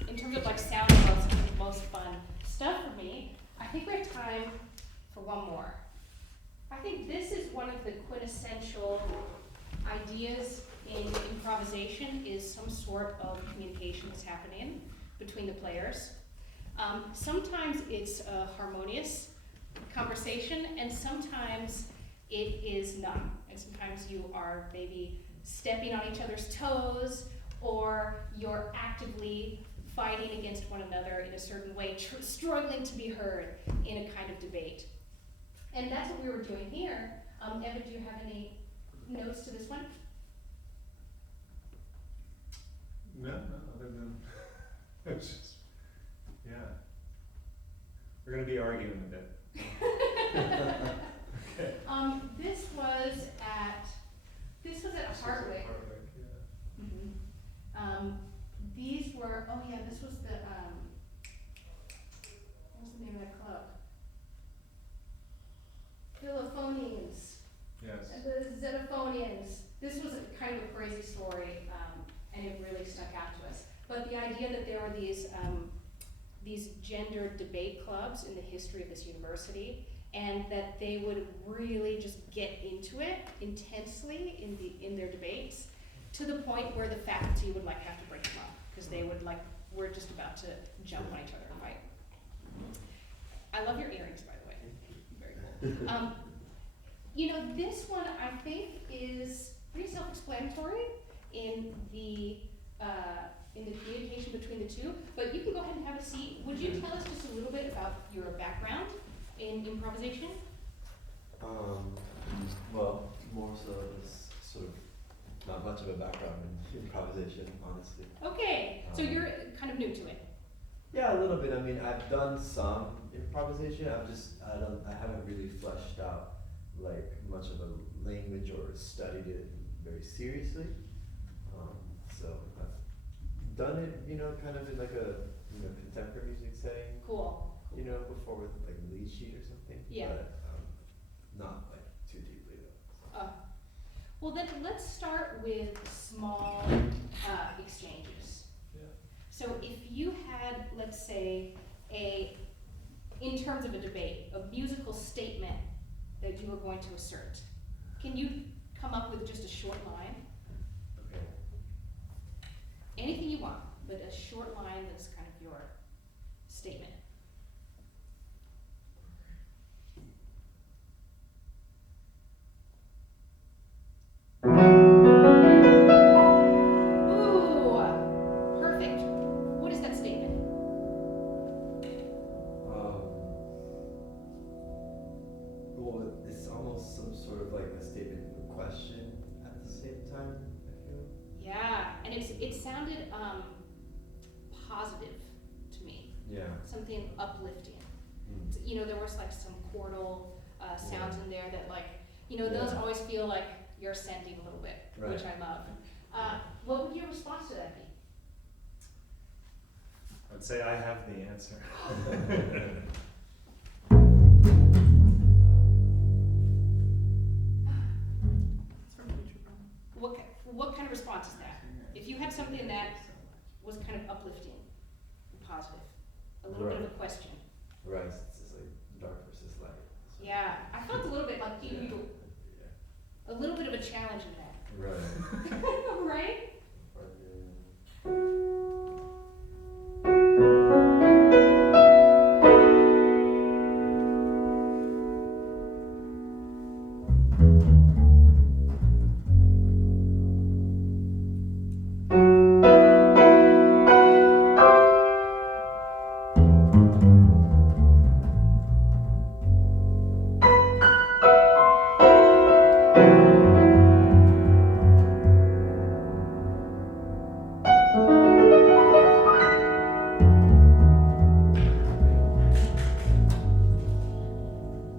in terms of like sounding most fun stuff for me, I think we have time for one more. I think this is one of the quintessential ideas in improvisation, is some sort of communication that's happening between the players. Sometimes it's a harmonious conversation, and sometimes it is not. And sometimes you are maybe stepping on each other's toes, or you're actively fighting against one another in a certain way, struggling to be heard in a kind of debate. And that's what we were doing here. Eva, do you have any notes to this one? No, other than, it's just, yeah. We're gonna be arguing a bit. Okay. This was at Hardwick. Hardwick, yeah. Mhm. These were, oh yeah, this was the, what was the name of that club? Philophonians, Yes. the Xenophonians. This was a kind of a crazy story, and it really stuck out to us. But the idea that there were these gender debate clubs in the history of this university, and that they would really just get into it intensely in their debates, to the point where the faculty would like have to break them up, because they would like, we're just about to jump on each other and fight. I love your earrings, by the way. Very cool. You know, this one I think is pretty self-explanatory in the communication between the two, but you can go ahead and have a seat. Would you tell us just a little bit about your background in improvisation? Well, more so as sort of not much of a background in improvisation, honestly. Okay, so you're kind of new to it. Yeah, a little bit. I mean, I've done some improvisation. I haven't really fleshed out like much of a language or studied it very seriously. So I've done it, you know, kind of in like a contemporary music setting. Cool. You know, before with like a lead sheet or something. Yeah. But not like too deeply though. Well, then let's start with small exchanges. Yeah. So if you had, let's say, in terms of a debate, a musical statement that you were going to assert, can you come up with just a short line? Okay. Anything you want, but a short line that's kind of your statement. Ooh, perfect. What is that statement? Well, it's almost some sort of like a statement of question at the same time, I feel. Yeah, and it sounded positive to me. Yeah. Something uplifting. Mm. You know, there was like some chordal sounds Yeah. in there that, like, you know, those Yeah. always feel like you're ascending a little bit, which I love. What would your response to that be? I'd say I have the answer. It's from Future Prom. What kind of response is that? If you had something that was kind of uplifting, positive, a little bit of a question. Right, it's just like dark versus light. So. Yeah, I felt a little bit like you, Yeah. a little bit of a challenge in that. Right. Right?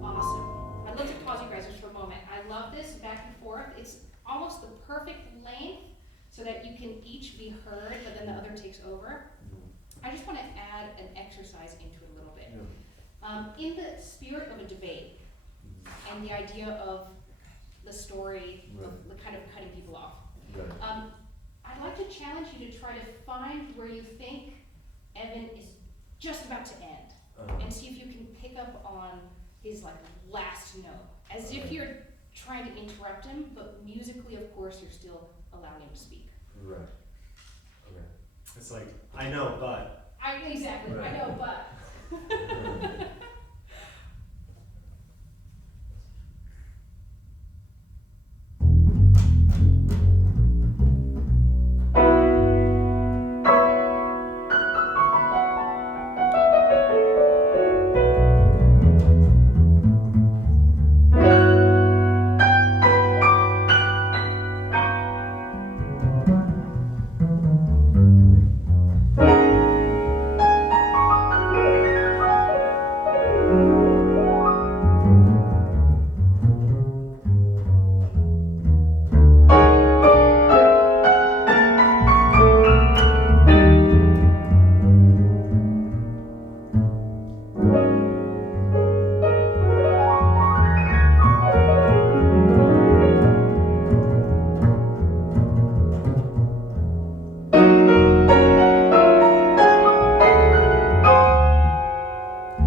Awesome. I'd love to pause you guys just for a moment. I love this back and forth. It's almost the perfect length so that you can each be heard, but then the other takes over. I just want to add an exercise into it a little bit. In the spirit of a debate and the idea of the story, the kind of cutting people off, Right. I'd I'd like to challenge you to try to find where you think Evan is just about to end, and see if you can pick up on his like last note, as if you're trying to interrupt him, but musically, of course, you're still allowing him to speak. Right. Okay. It's like, I know, but. Exactly, I Right. know, but.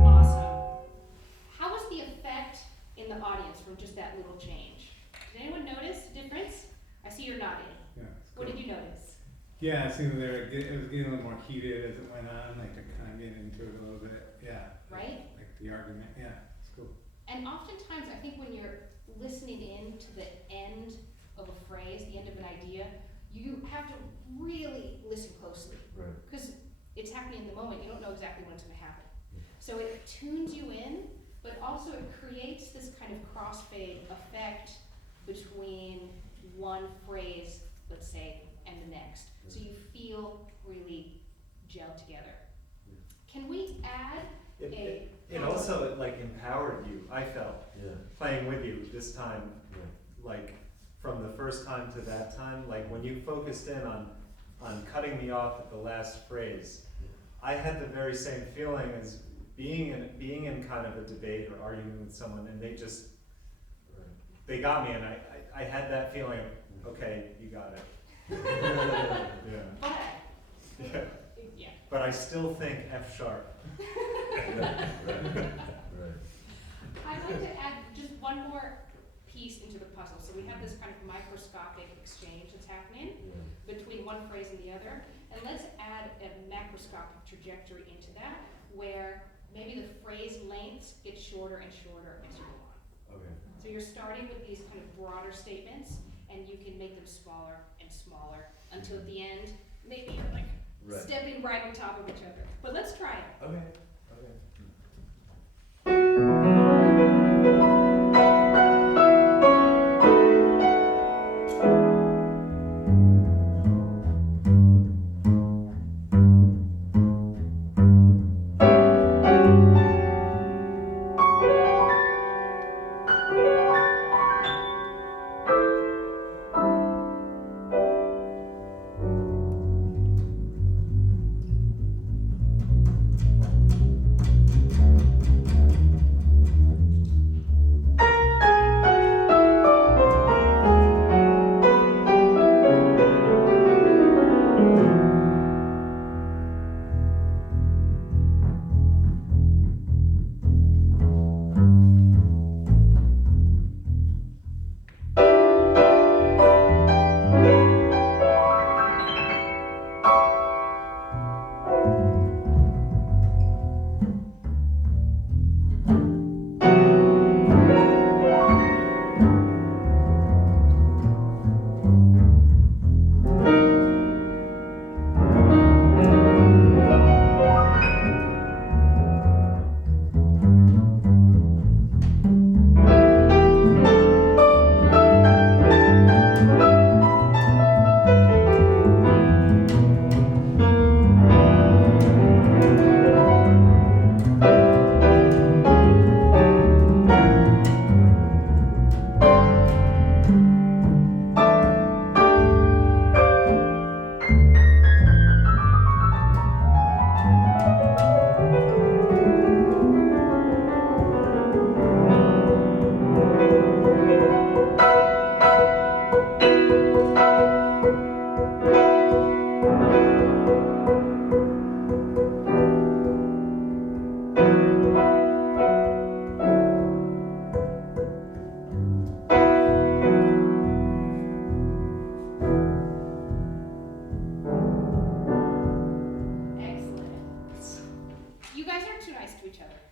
Awesome. How was the effect in the audience from just that little change? Did anyone notice a difference? I see you're nodding. Yeah, it's What cool. did you notice? Yeah, it seemed it was getting a little more heated as it went on, like to kind of get into it a little bit. Yeah. Right? Like the argument. Yeah, it's cool. And oftentimes, I think when you're listening in to the end of a phrase, the end of an idea, you have to really listen closely. Right. Because it's happening in the moment, you don't know exactly when it's going to happen. So it tunes you in, but also it creates this kind of crossfade effect between one phrase, let's say, and the next. So you feel really gelled together. Can we add It also like empowered you, I felt, Yeah. playing with you this time, Yeah. like from the first time to that time, like when you focused in on cutting me off at the last phrase, I had the very same feeling as being in kind of a debate or arguing with someone, and they just, Right. they got me, and I had that feeling of, okay, you got it. Yeah. But, Yeah. yeah. But I still think F sharp. Right. Right. I'd like to add just one more piece into the puzzle. So we have this kind of microscopic exchange that's happening Yeah. between one phrase and the other. And let's add a macroscopic trajectory into that, where maybe the phrase lengths get shorter and shorter as you go on. Okay. So you're starting with these kind of broader statements, and you can make them smaller and smaller until at the end, maybe you're like Right. stepping right on top of each other. But let's try it. Okay. Okay.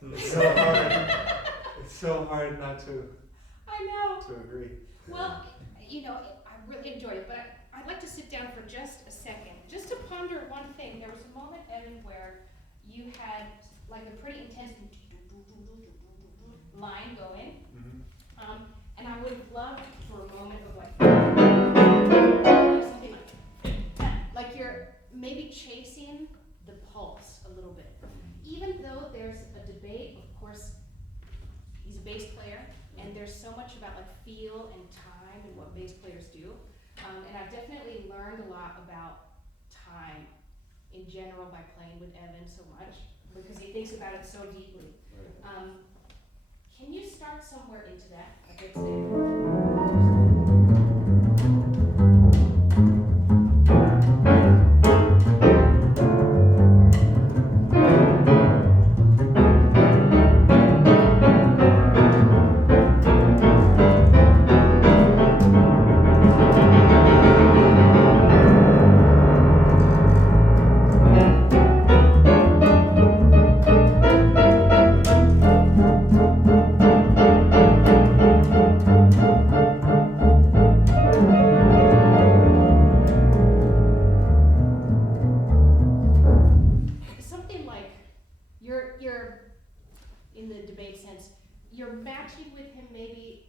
It's so hard. It's so hard not to I know. agree. Well, you know, I really enjoyed it, but I'd like to sit down for just a second, just to ponder one thing. There was a moment, Evan, where you had like a pretty intense line going, Mm-hmm. and I would love for a moment of like something like you're maybe chasing the pulse a little bit. Even though there's a debate, of course, he's a bass player, and there's so much about like feel and time and what bass players do. And I've definitely learned a lot about time in general by playing with Evan so much, because he thinks about it so deeply. Can you start somewhere into that? Like it's something like you're in the debate sense, you're matching with him maybe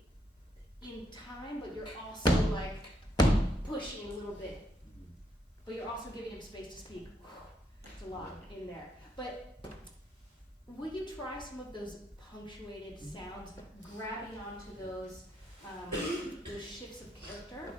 in time, but you're also like pushing a little bit, but you're also giving him space to speak. It's a lot in there. But will you try some of those punctuated sounds, grabbing onto those shifts of character?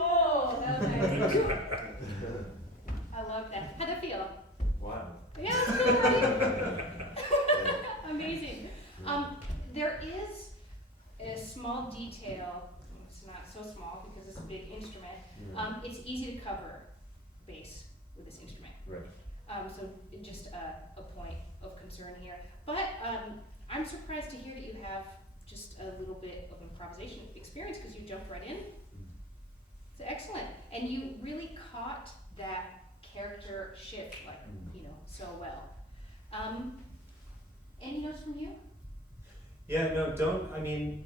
Oh, that was nice. I love that. How'd that feel? Wow. Yeah, it's good, right? Amazing. There is a small detail, it's not so small because it's a big instrument. It's easy to cover bass with this instrument. Right. So just a point of concern here. But I'm surprised to hear that you have just a little bit of improvisation experience because you jumped right in. It's excellent. And you really caught that character shift, like, you know, so well. Any notes from you? Yeah, no, don't, I mean,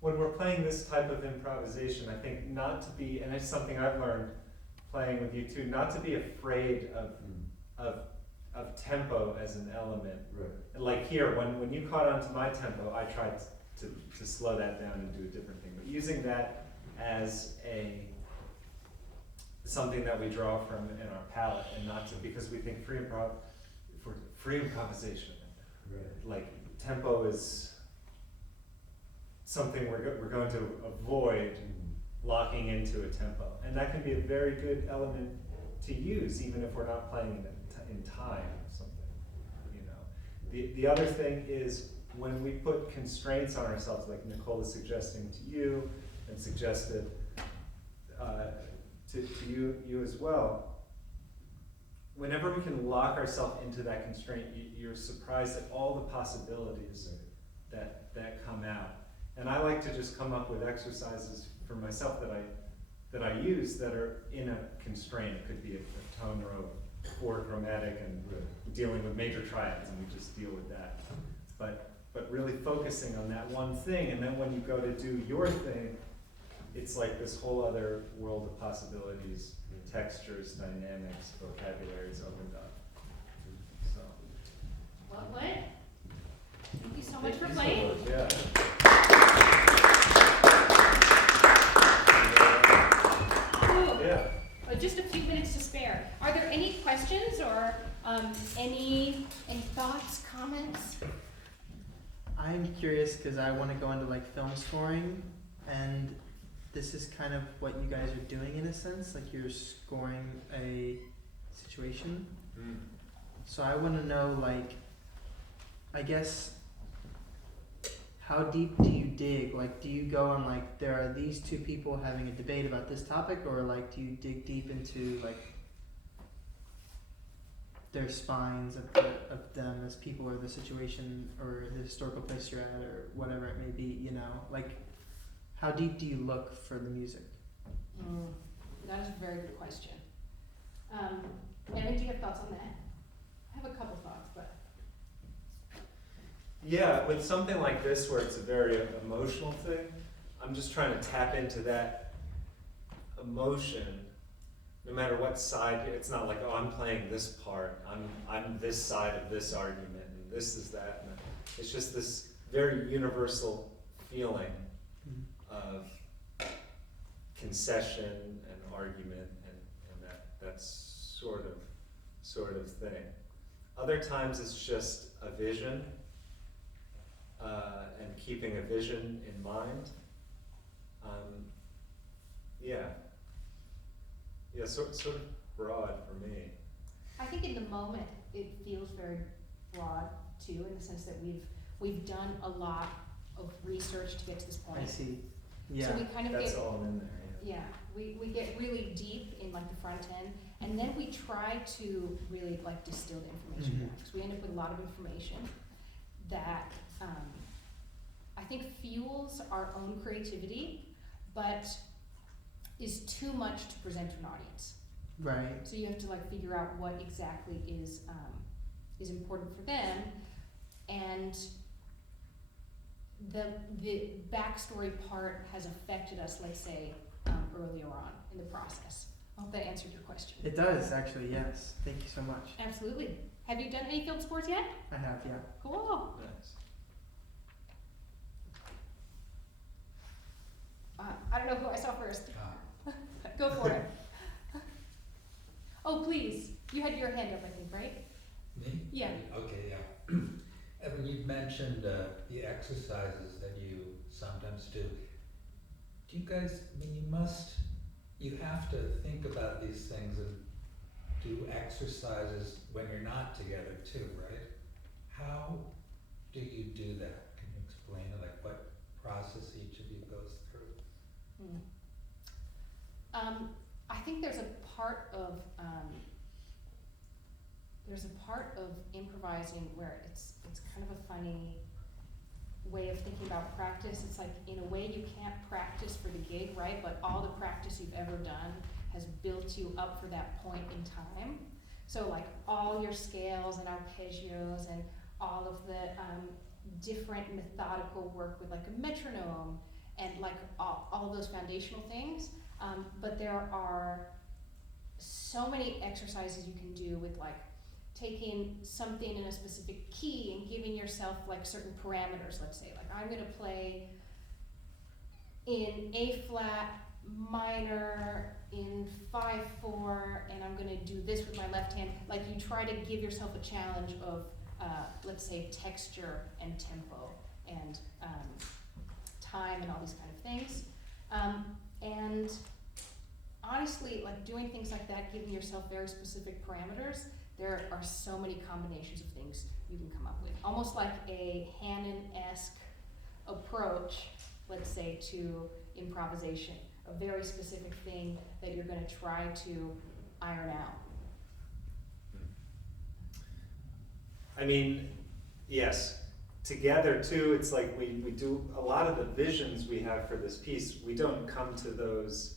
when we're playing this type of improvisation, I think not to be, and it's something I've learned playing with you too, not to be afraid of tempo as an element. Right. Like here, when you caught on to my tempo, I tried to slow that down and do a different thing. But using that as something that we draw from in our palette, and not to, because we think free improvisation, Right. like tempo is something we're going to avoid locking into a tempo, and that can be a very good element to use, even if we're not playing it in time or something. You know, the other thing is when we put constraints on ourselves, like Nicole is suggesting to you, and suggested to you as well. Whenever we can lock ourselves into that constraint, you're surprised at all the possibilities that come out. And I like to just come up with exercises for myself that I use that are in a constraint. It could be a tone or a chord chromatic, and dealing with major triads, and we just deal with that. But really focusing on that one thing, and then when you go to do your thing, it's like this whole other world of possibilities, textures, dynamics, vocabulary is opened up. So. What? you so much Thank for you so playing. much, yeah. Cool. Yeah. Just a few minutes to spare. Are there any questions or any thoughts, comments? I'm curious because I want to go into like film scoring, and this is kind of what you guys are doing in a sense, like you're scoring a situation. Mm. So I want to know, like, I guess, how deep do you dig? Like, do you go on like there are these two people having a debate about this topic, or like do you dig deep into like their spines of them as people, or the situation, or the historical place you're at, or whatever it may be? You know, like, how deep do you look for the music? That is a very good question. Evan, do you have thoughts on that? I have a couple thoughts, but. Yeah, with something like this where it's a very emotional thing, I'm just trying to tap into that emotion, no matter what side. It's not like, oh, I'm playing this part, I'm this side of this argument, and this is that. And it's just this very universal feeling of concession and argument and that sort of thing. Other times it's just a vision, and keeping a vision in mind. Sort of broad for me. I think in the moment it feels very broad too, in the sense that we've done a lot of research to get to this point. I see. So Yeah. we kind of That's get, all in there, yeah, we get really deep in like the front end, and then we try to really like distill the information Mhm. down, because we end up with a lot of information that I think fuels our own creativity, but is too much to present to an audience. Right. So you have to like figure out what exactly is important for them, and the backstory part has affected us, let's say, earlier on in the process. I hope that answered your question. It does actually. Yes. Thank you so much. Absolutely. Have you done any film scores yet? I have. Yeah. Cool. Nice. I don't know who I saw first. Go for it. Oh, please. You had your hand up, I think, right? Me? Yeah. Okay, yeah. Evan, you've mentioned the exercises that you sometimes do. Do you guys, I mean, you have to think about these things and do exercises when you're not together too, right? How do you do that? Can you explain it, like what process each of you goes through? I think there's a part of improvising where it's kind of a funny way of thinking about practice. It's like, in a way, you can't practice for the gig, right? But all the practice you've ever done has built you up for that point in time. So like all your scales and arpeggios and all of the different methodical work with like a metronome and like all of those foundational things. But there are so many exercises you can do with like taking something in a specific key and giving yourself like certain parameters. Let's say like I'm gonna play in A flat minor in 5/4, and I'm gonna do this with my left hand. Like you try to give yourself a challenge of let's say texture and tempo and time and all these kind of things. And honestly, like doing things like that, giving yourself very specific parameters, there are so many combinations of things you can come up with. Almost like a Hannon-esque approach, let's say, to improvisation. A very specific thing that you're gonna try to iron out. I mean, yes. Together too, it's like we do a lot of the visions we have for this piece, we don't come to those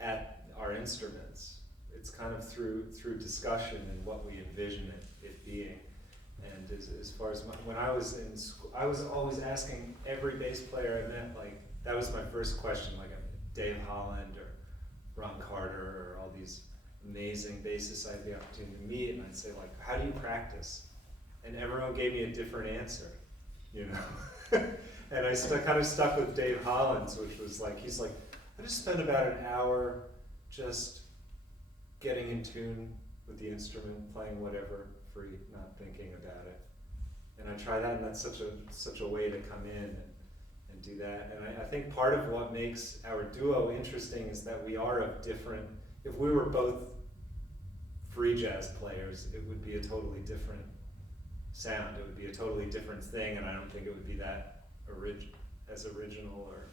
at our instruments. It's kind of through discussion and what we envision it being. And as far as when I was in school, I was always asking every bass player I met, like, that was my first question, like Dave Holland or Ron Carter or all these amazing bassists I had the opportunity to meet, and I'd say, like, how do you practice? And everyone gave me a different answer. you know? And I kind of stuck with Dave Hollins, which was like, he's like, I just spend about an hour just getting in tune with the instrument, playing whatever, free, not thinking about it. And I try that, and that's such a way to come in and do that. And I think part of what makes our duo interesting is that we are of different, if we were both free jazz players, it would be a totally different sound. It would be a totally different thing, and I don't think it would be that original, or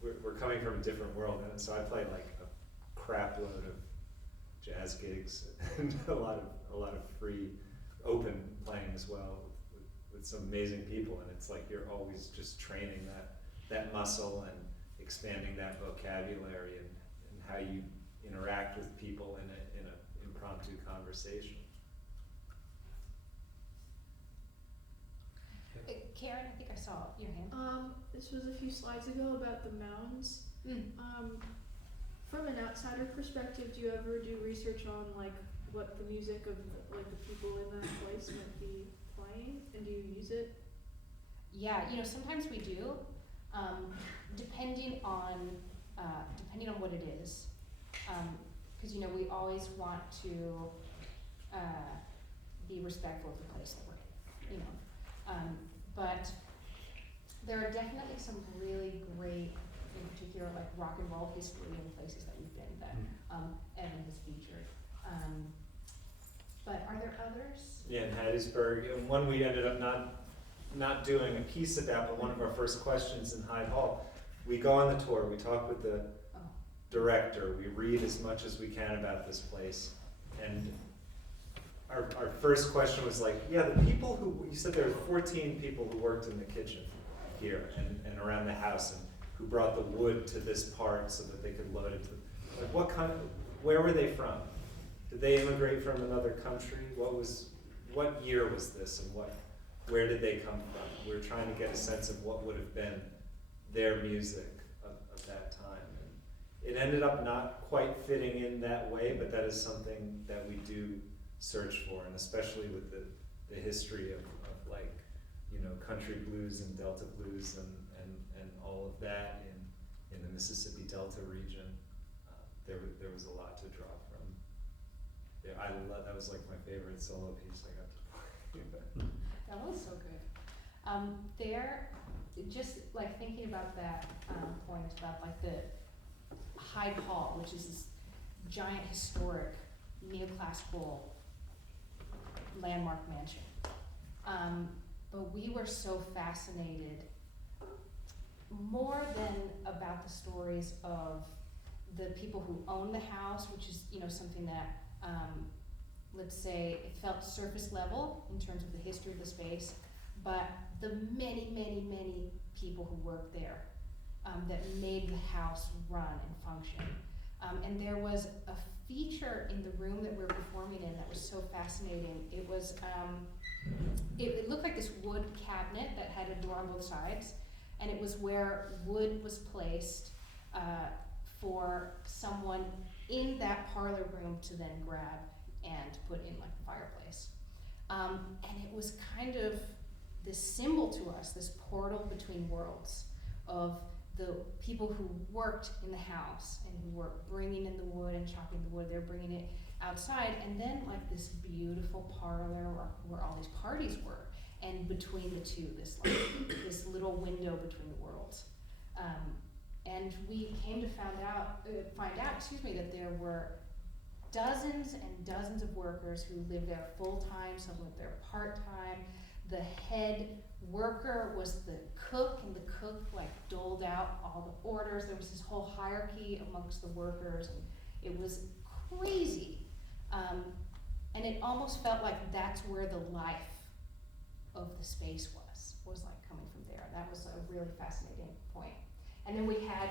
we're coming from a different world. And so I play like a crap load of jazz gigs and a lot of free open playing as well with some amazing people, and it's like you're always just training that muscle and expanding that vocabulary and how you interact with people in an impromptu conversation. Karen, I think I saw your hand. This was a few slides ago about the mounds. From an outsider perspective, do you ever do research on like what the music of like the people in that place might be playing, and do you use it? Yeah, sometimes we do, depending on what it is, because we always want to be respectful of the place that we're in, but there are definitely some really great, in particular, like rock and roll history in places that we've been that Evan has featured. But are there others? Yeah, in Hattiesburg, and one we ended up not doing a piece about, but one of our first questions in Hyde Hall, we go on the tour, we talk with the director, we read as much as we can about this place, and our first question was like, yeah, the people who, you said there were 14 people who worked in the kitchen here and around the house, and who brought the wood to this part so that they could load it to, like where were they from? Did they immigrate from another country? What year was this, and where did they come from? We were trying to get a sense of what would have been their music of that time. And it ended up not quite fitting in that way, but that is something that we do search for, and especially with the history of like, country blues and Delta blues and all of that in the Mississippi Delta region. There was a lot to draw from. Yeah, that was like my favorite solo piece I got to play. That was so good. Just like thinking about that point about like the Hyde Hall, which is this giant historic neoclassical landmark mansion. But we were so fascinated, more than about the stories of the people who own the house, which is something that let's say it felt surface level in terms of the history of the space, but the many, many, many people who worked there that made the house run and function. And there was a feature in the room that we were performing in that was so fascinating. It was, it looked like this wood cabinet that had a door on both sides, and it was where wood was placed for someone in that parlor room to then grab and put in like the fireplace. And it was kind of this symbol to us, this portal between worlds of the people who worked in the house and who were bringing in the wood and chopping the wood, they're bringing it outside, and then like this beautiful parlor where all these parties were, and between the two, this like this little window between the worlds. And we came to find out, that there were dozens and dozens of workers who lived there full-time, some lived there part-time. The head worker was the cook, and the cook like doled out all the orders. There was this whole hierarchy amongst the workers, and it was crazy. And it almost felt like that's where the life of the space was like coming from there. That was a really fascinating point. And then we had,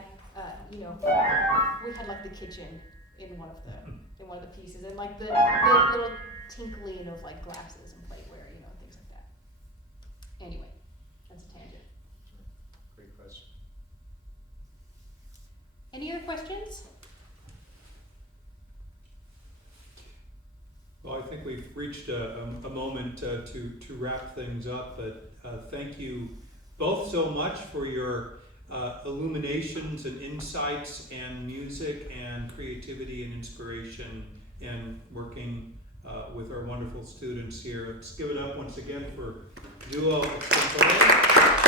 we had like the kitchen in one of the pieces, and like the little tinkling of like glasses and plateware, things like that. Anyway, that's a tangent. Great question. Any other questions? Well, I think we've reached a moment to wrap things up, but thank you both so much for your illuminations and insights and music and creativity and inspiration and working with our wonderful students here. Let's give it up once again for Duo Extempore.